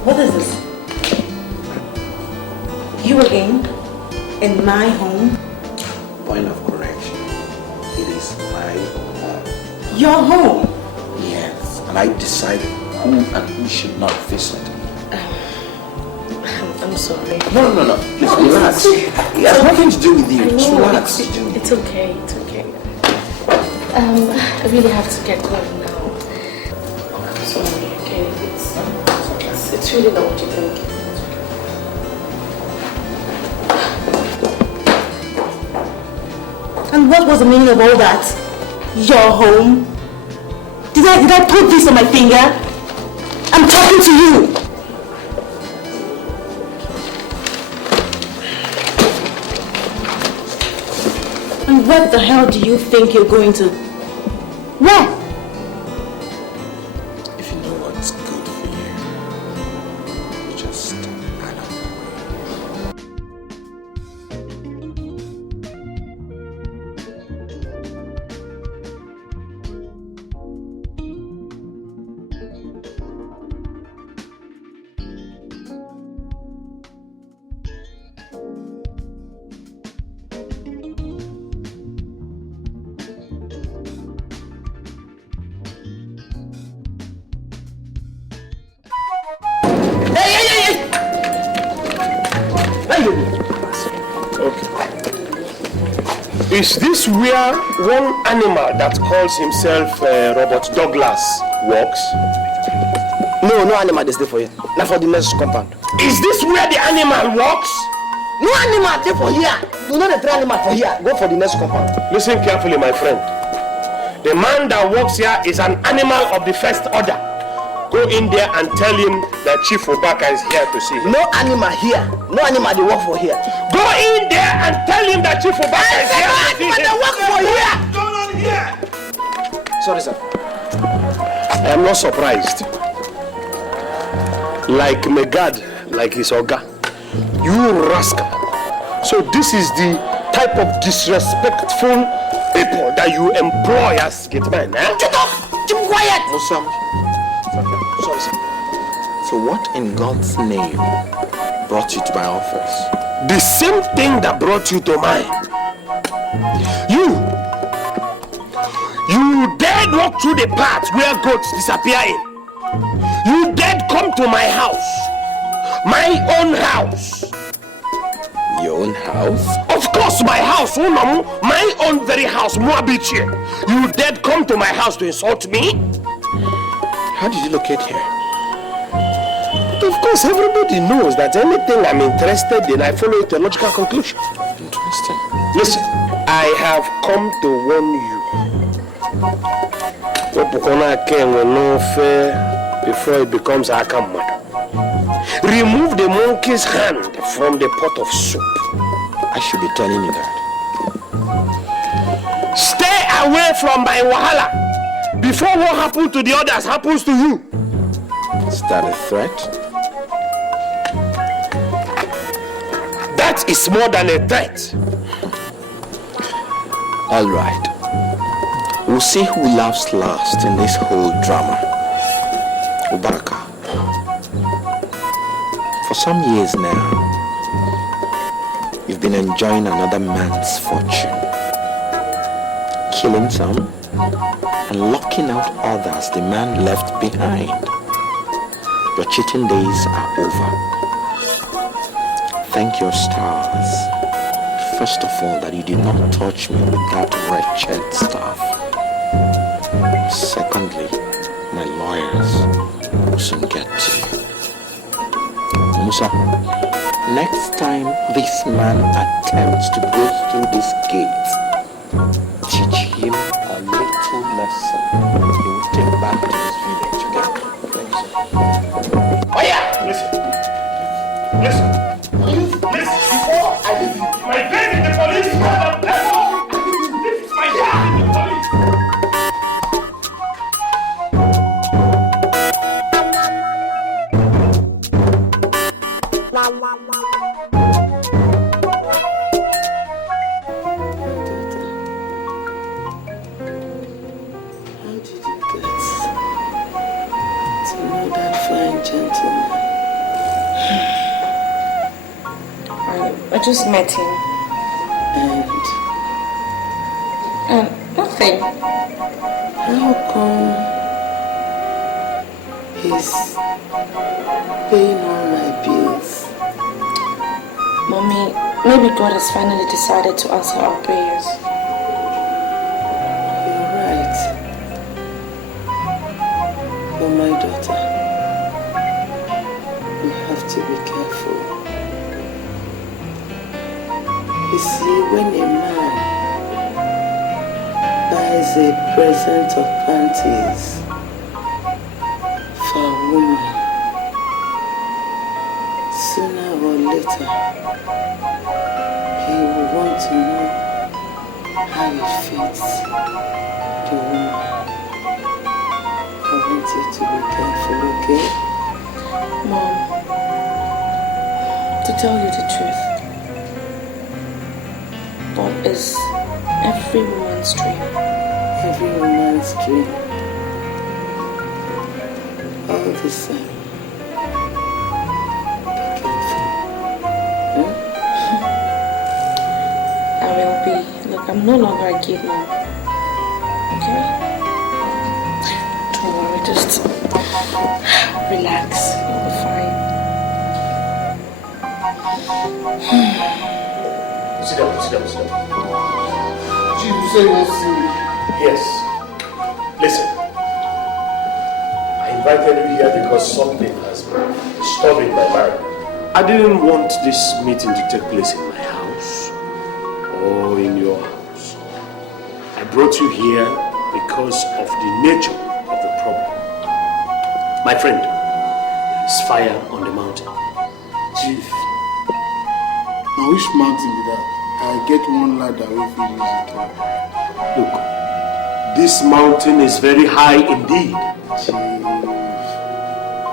What is this? You again? In my home? Point of correction. It is my home. Your home? Yes. And I decided who and who should not visit. I'm sorry. No. Please relax. It has nothing to do with you. Just relax. It's okay. It's okay. I really have to get going now. I'm sorry. Okay. It's really not what you think. And And what was the meaning of all that? Your home? Did I put this on my finger? I'm talking to you. And where the hell do you think you're going to? Where? If you know what's good for you, just run away. Is this where one animal that calls himself Robert Douglas walks? No animal is there for you. Not for the next compound. Is this where the animal walks? No animal there for here. Do not enter animal for here. Go for the next compound. Listen carefully, my friend. The man that walks here is an animal of the first order. Go in there and tell him that Chief Obaka is here to see him. No animal here. No animal they work for here. Go in there and tell him that Chief Obaka is here to see him. They work for here. What's going on here? Sorry, sir. I am not surprised. Like Megad, like his Oga. You rascal. So this is the type of disrespectful people that you employ as gatemen, eh? Shut up! Keep quiet! No, Sam. Sorry, sir. So what in God's name brought you to my office? The same thing that brought you to mine. You dared walk through the path where goats disappear in. You dared come to my house. My own house. Your own house? Of course, my house. My own very house, Moabiche. You dared come to my house to insult me? How did you locate here? But of course, everybody knows that anything I'm interested in, I follow it to a logical conclusion. Interesting. Listen, I have come to warn you. Before it becomes Acommoner. Remove the monkey's hand from the pot of soup. I should be telling you that. Stay away from my wahala before what happened to the others happens to you. Is that a threat? That is more than a threat. All right. We'll see who laughs last in this whole drama. Obaka. For some years now, you've been enjoying another man's fortune. Killing some and locking out others the man left behind. Your cheating days are over. Thank your stars. First of all, that you did not touch me with that wretched stuff. Secondly, my lawyers will soon get to you. Musa, next time this man attempts to go through this gate, teach him a little lesson he will take back to his village again. Oh yeah! Listen. Listen, before I leave you. My friend in the police! This is my friend in the police! I just met him. And nothing. How come he's paying all my bills? Mommy, maybe God has finally decided to answer our prayers. You're right. But my daughter, you have to be careful. You see, when a man buys a present of panties for a woman, sooner or later, he will want to know how it fits the woman. I want you to be careful, okay? Mom, to tell you the truth, Bob is every woman's dream. Every woman's dream. All the same. Be careful. I will be. Look, I'm no longer a kid now. Okay? Don't worry, just relax. You'll be fine. Sit down. Chief, you say you won't see me? Yes. Listen. I invited you here because something has been disturbing my mind. I didn't want this meeting to take place in my house or in your house. I brought you here because of the nature of the problem. My friend, there is fire on the mountain. Chief, now which mountain be that? I get one ladder if you use it. Look, this mountain is very high indeed. Chief,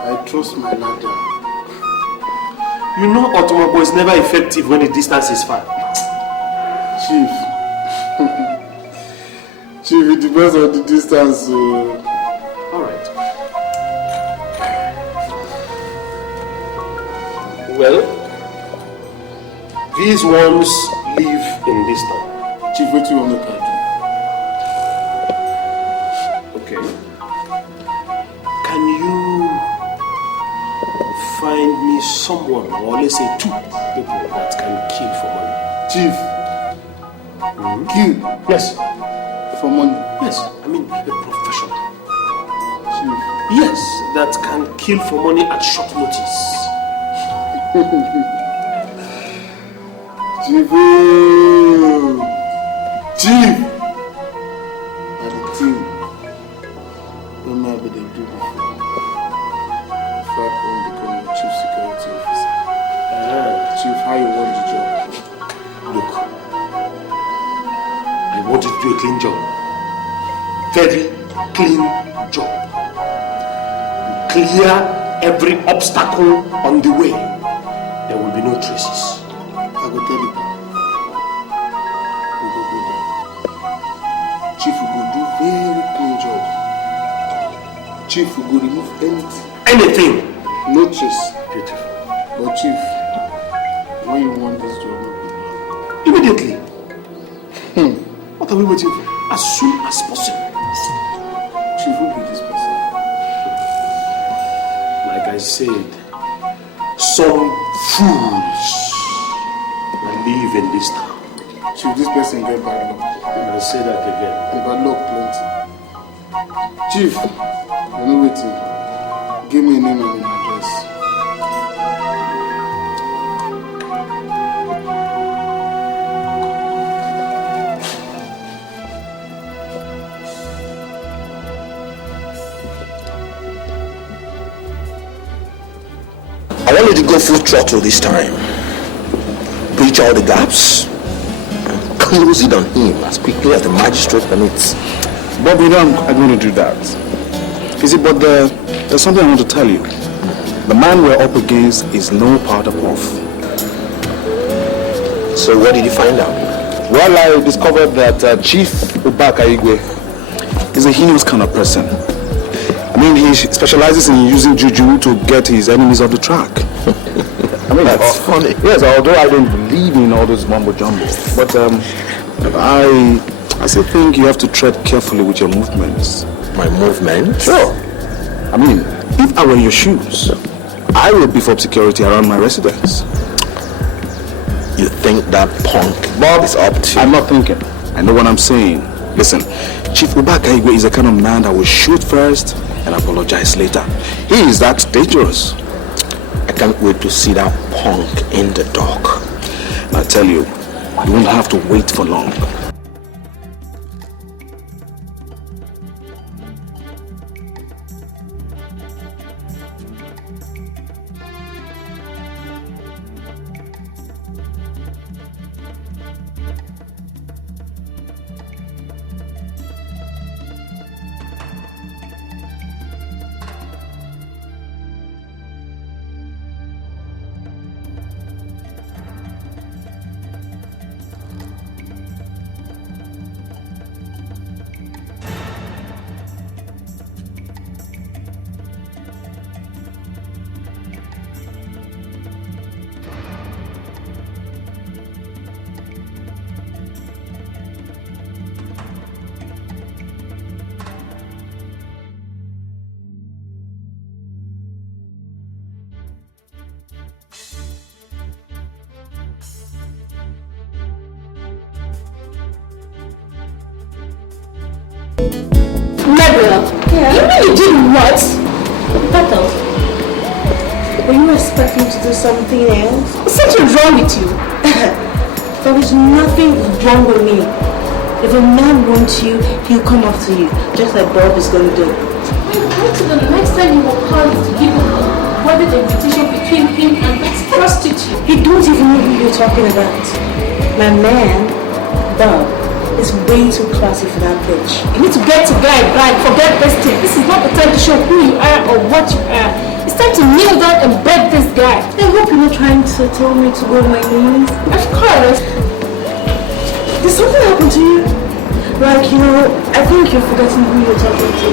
I trust my ladder. You know automobile is never effective when the distance is far. Chief, Chief, it depends on the distance. So... Alright. Well, these ones live in this town. Chief, what you want to do? Okay. Can you find me someone, or let's say 2 people that can kill for money? Chief, kill? Yes. For money? Yes, I mean a professional. Chief. Yes, that can kill for money at short notice. Chief, Chief, and the team, don't know what they do before. Before I can become a chief security officer. Chief, how you want the job? Look, I want you to do a clean job. Very clean job. Clear every obstacle on the way. There will be no traces. I will tell you. We go there. Chief, we go do very clean job. Chief, we go remove anything. Anything? No trace. Beautiful. But Chief, when you want this job? Immediately. What are we waiting for? As soon as possible. Chief, who be this person? Like I said, some fools live in this town. Chief, this person get bad luck. And I say that again. Bad luck plenty. Chief, I'm not waiting. Give me a name and an address. I want you to go full throttle this time. Breach all the gaps. Close it on him as quickly as the magistrate permits. Bob, you know I'm going to do that. You see, but there's something I want to tell you. The man we're up against is no part of off. So what did you find out? Well, I discovered that Chief Ubaka Igwe is a heinous kind of person. I mean, he specializes in using juju to get his enemies off the track. I mean, that's funny. Yes, although I don't believe in all those mumbo jumbo, but I still think you have to tread carefully with your movements. My movements? Sure. I mean, if I were in your shoes, I would beef up security around my residence. You think that punk Bob is up to? I'm not thinking. I know what I'm saying. Listen, Chief Ubaka Igwe is the kind of man that will shoot first and apologize later. He is that dangerous. I can't wait to see that punk in the dock. I tell you, you won't have to wait for long. Nebula, you know you did what? What else? Were you expecting to do something else? Is something wrong with you? There is nothing wrong with me. If a man wants you, he'll come after you, just like Bob is going to do. Wait till the next time you will call to give him a wedding invitation between him and that prostitute. You don't even know who you're talking about. My man, Bob, is way too classy for that bitch. You need to get to guy back, forget this thing. This is not the time to show who you are or what you are. It's time to kneel down and beg this guy. I hope you're not trying to tell me to go on my knees. Of course. Did something happen to you? Like, I think you're forgetting who you're talking to.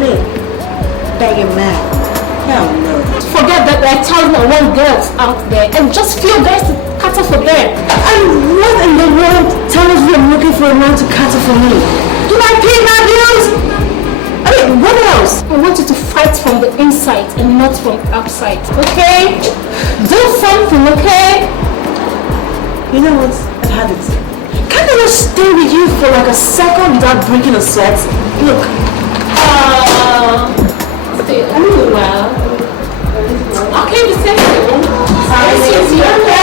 Me? Begging man. Hell no. Forget that there are 1,001 girls out there and just few guys to cater for them. And what in the world tells me I'm looking for a man to cater for me? Do I pay my bills? I mean, what else? I want you to fight from the inside and not from outside, okay? Do something, okay? You know what? I've had it. Can't I just stay with you for like a second without breaking a sweat? Look. Stay a little while. Okay, the same thing. Excuse you, okay?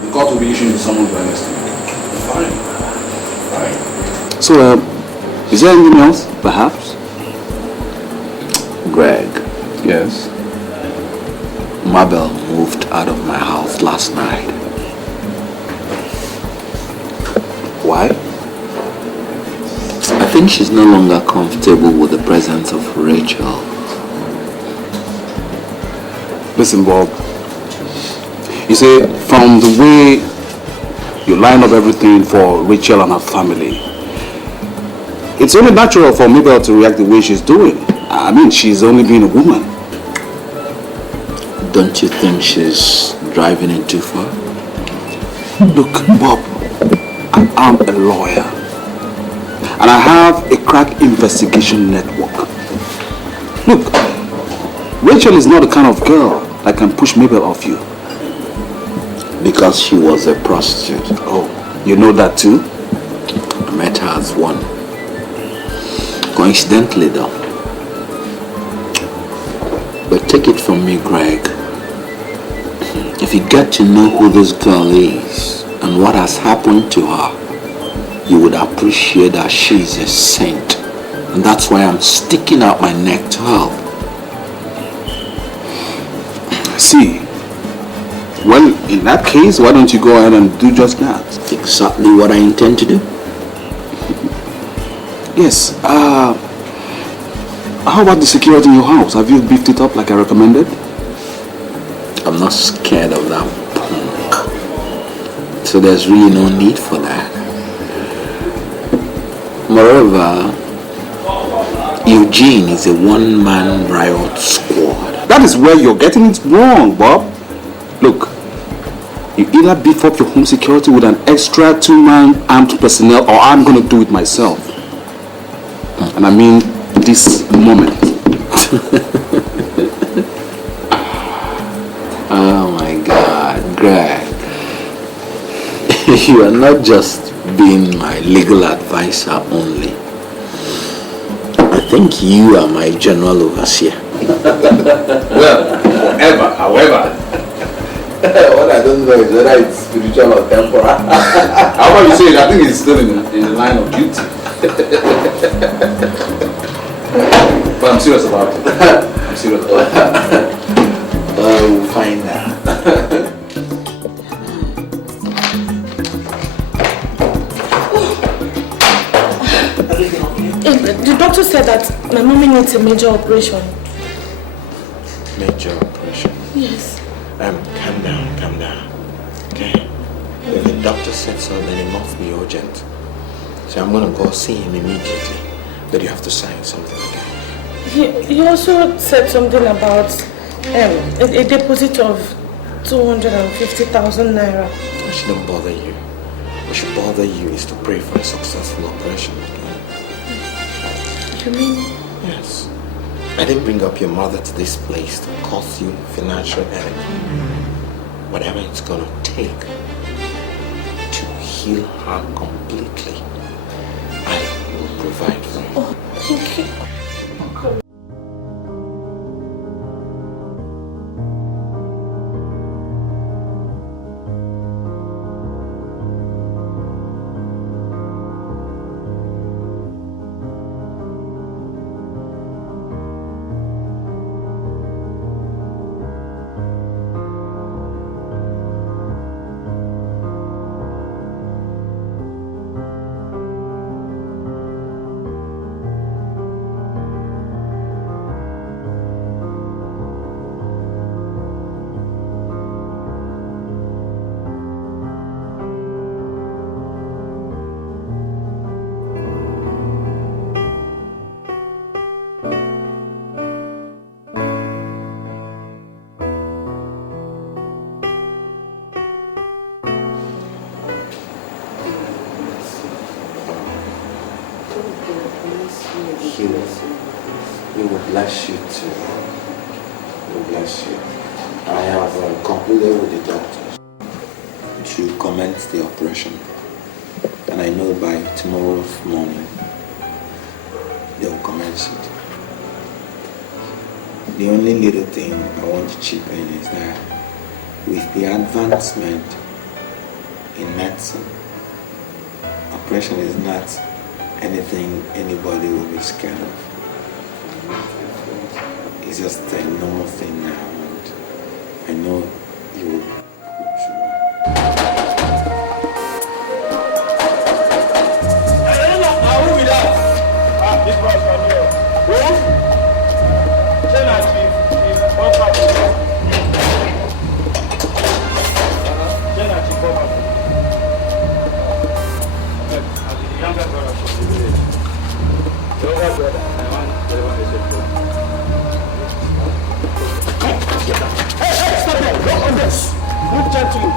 The court will be issuing the summons by next week. Fine. So, is there anything else, perhaps? Greg, Yes. Mabel moved out of my house last night. Why? I think she's no longer comfortable with the presence of Rachel. Listen, Bob. You see, from the way you line up everything for Rachel and her family, it's only natural for Mabel to react the way she's doing. I mean, she's only being a woman. Don't you think she's driving it too far? Look, Bob, I am a lawyer. And I have a crack investigation network. Look, Rachel is not the kind of girl that can push Mabel off you. Because she was a prostitute. Oh, you know that too? I met her as one. Coincidentally though. But take it from me, Greg. If you get to know who this girl is and what has happened to her, you would appreciate that she is a saint. And that's why I'm sticking out my neck to help. See, well, in that case, why don't you go ahead and do just that? Exactly what I intend to do. Yes, how about the security in your house? Have you beefed it up like I recommended? I'm not scared of that punk. So there's really no need for that. Moreover, Eugene is a one-man riot squad. That is where you're getting it wrong, Bob. Look, you either beef up your home security with an extra 2-man armed personnel, or I'm going to do it myself. And I mean this moment. Oh my God, Greg. You are not just being my legal advisor only. I think you are my general overseer. Well, however. What I don't know is whether it's spiritual or temporal. However you say it, I think it's still in the line of duty. But I'm serious about it. I'm serious about it. We'll find out. The doctor said that my mommy needs a major operation. Major operation? Yes. Calm down. Okay? If the doctor said so, then it must be urgent. So I'm gonna go see him immediately. But you have to sign something again. He also said something about a deposit of 250,000 naira. It shouldn't bother you. What should bother you is to pray for a successful operation. You mean? Yes. I didn't bring up your mother to this place to cause you financial headache. Whatever it's gonna take to heal her completely, I will provide for you. Oh, thank you. He will bless you too. He will bless you. I have concluded with the doctors to commence the operation. And I know by tomorrow morning they will commence it. The only little thing I want to chip in is that with the advancement in medicine, operation is not anything anybody will be scared of. It's just a normal thing now, and I know you will go through Move gently.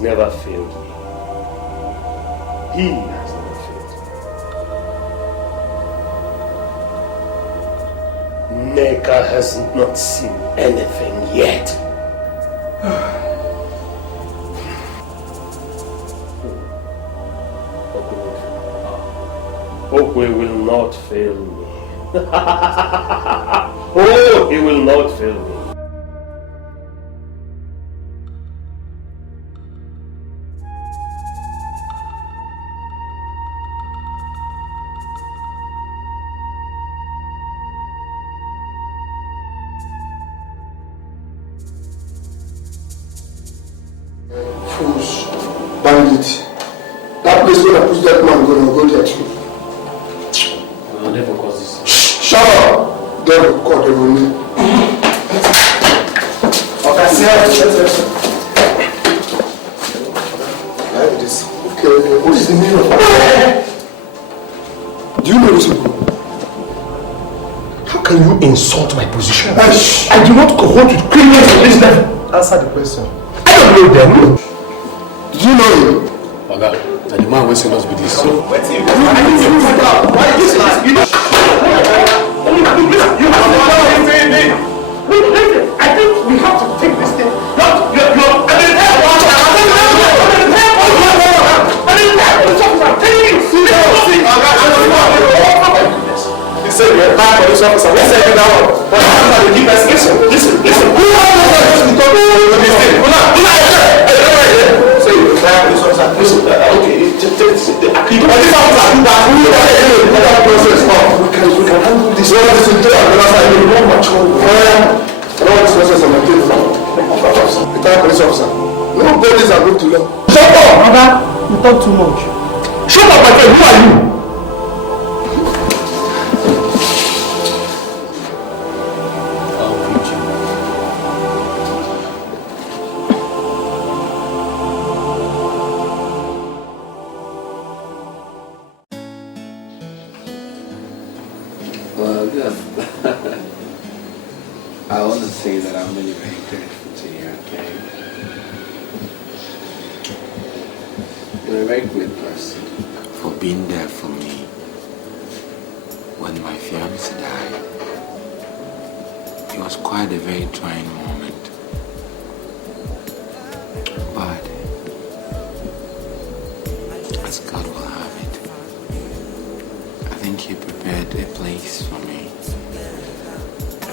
Never failed me. He has never failed me. Neka has not seen anything yet. Hope will not fail me. Oh, he will not fail me. Fools, bandits. That place where I put that man gonna go there too. I'll never cause this. Shut up! They will call them on me. Okay, see Okay, what is the meaning of that? Do you know this people? How can you insult my position? I do not cohort with criminals of this level. Answer the question. I don't know them. Did you know him? Oga, the man will send us with this. I think we have to take this thing. He said you're a bad police officer. Let's say you now. But I'm not the investigation. Listen. Who are you to this thing? So you're a bad police officer. Listen, okay, just take this. But this officer, we can handle this. Well, this is there. You know much more. I don't want this process on my table. Retired police officer. No bodies are going to law. Shut up! Brother, you talk too much. Shut up, my friend. Who are you? Well, good. I want to say that I'm really very grateful to you, okay? You're a very great person. For being there for me when my fiancé died. It was quite a very trying moment. But as God will have it, I think He prepared a place for me.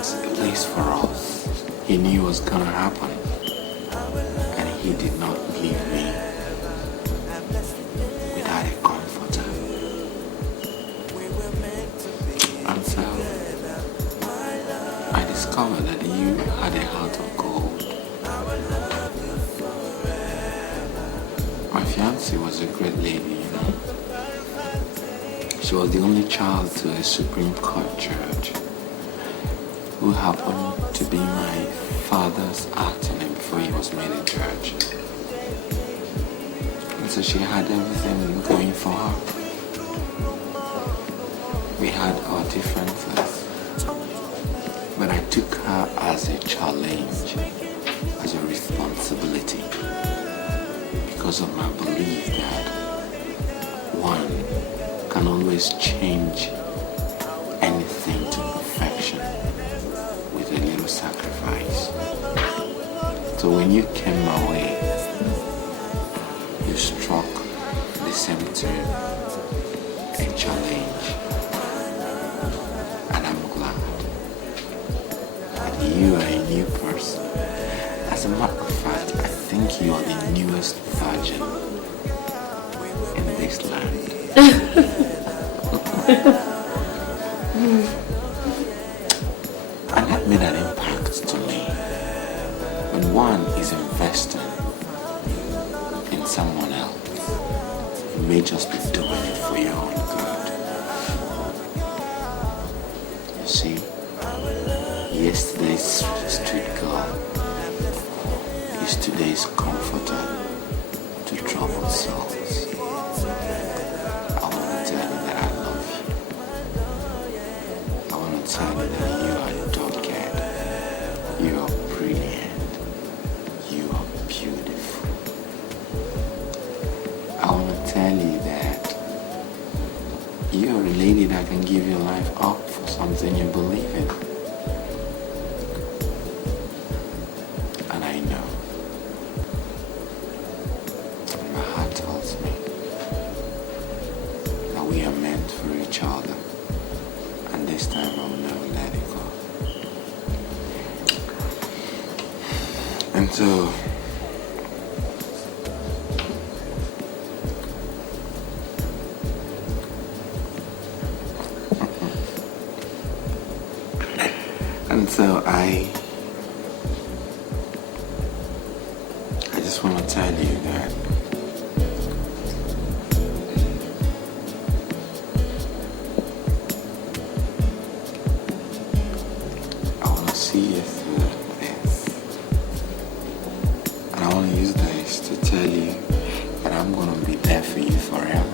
A place for us. He knew what was gonna happen. And He did not leave me without a comforter. And so I discovered that you had a heart of gold. My fiancée was a great lady, you know. She was the only child to a Supreme Court judge who happened to be my father's alternate before he was made a judge. And so she had everything going for her. We had our differences, but I took her as a challenge, as a responsibility, because of my belief that one can always change anything to perfection with a little sacrifice. So when you came my way, you struck the same tune, a challenge. And I'm glad that you are a new person. As a matter of fact, I think you are the newest virgin in this land. And that made an impact to me. When one is investing in someone else, you may just be doing it for your own good. You see, yesterday's street girl is today's comforter to troubled souls. I want to tell you that I love you. I want to tell you that you are dogged. You are brilliant. You are beautiful. I want to tell you that you are a lady that can give your life up for something you believe in. And I know And so, I just want to tell you that I want to see you through this. And I want to use this to tell you that I'm going to be there for you forever.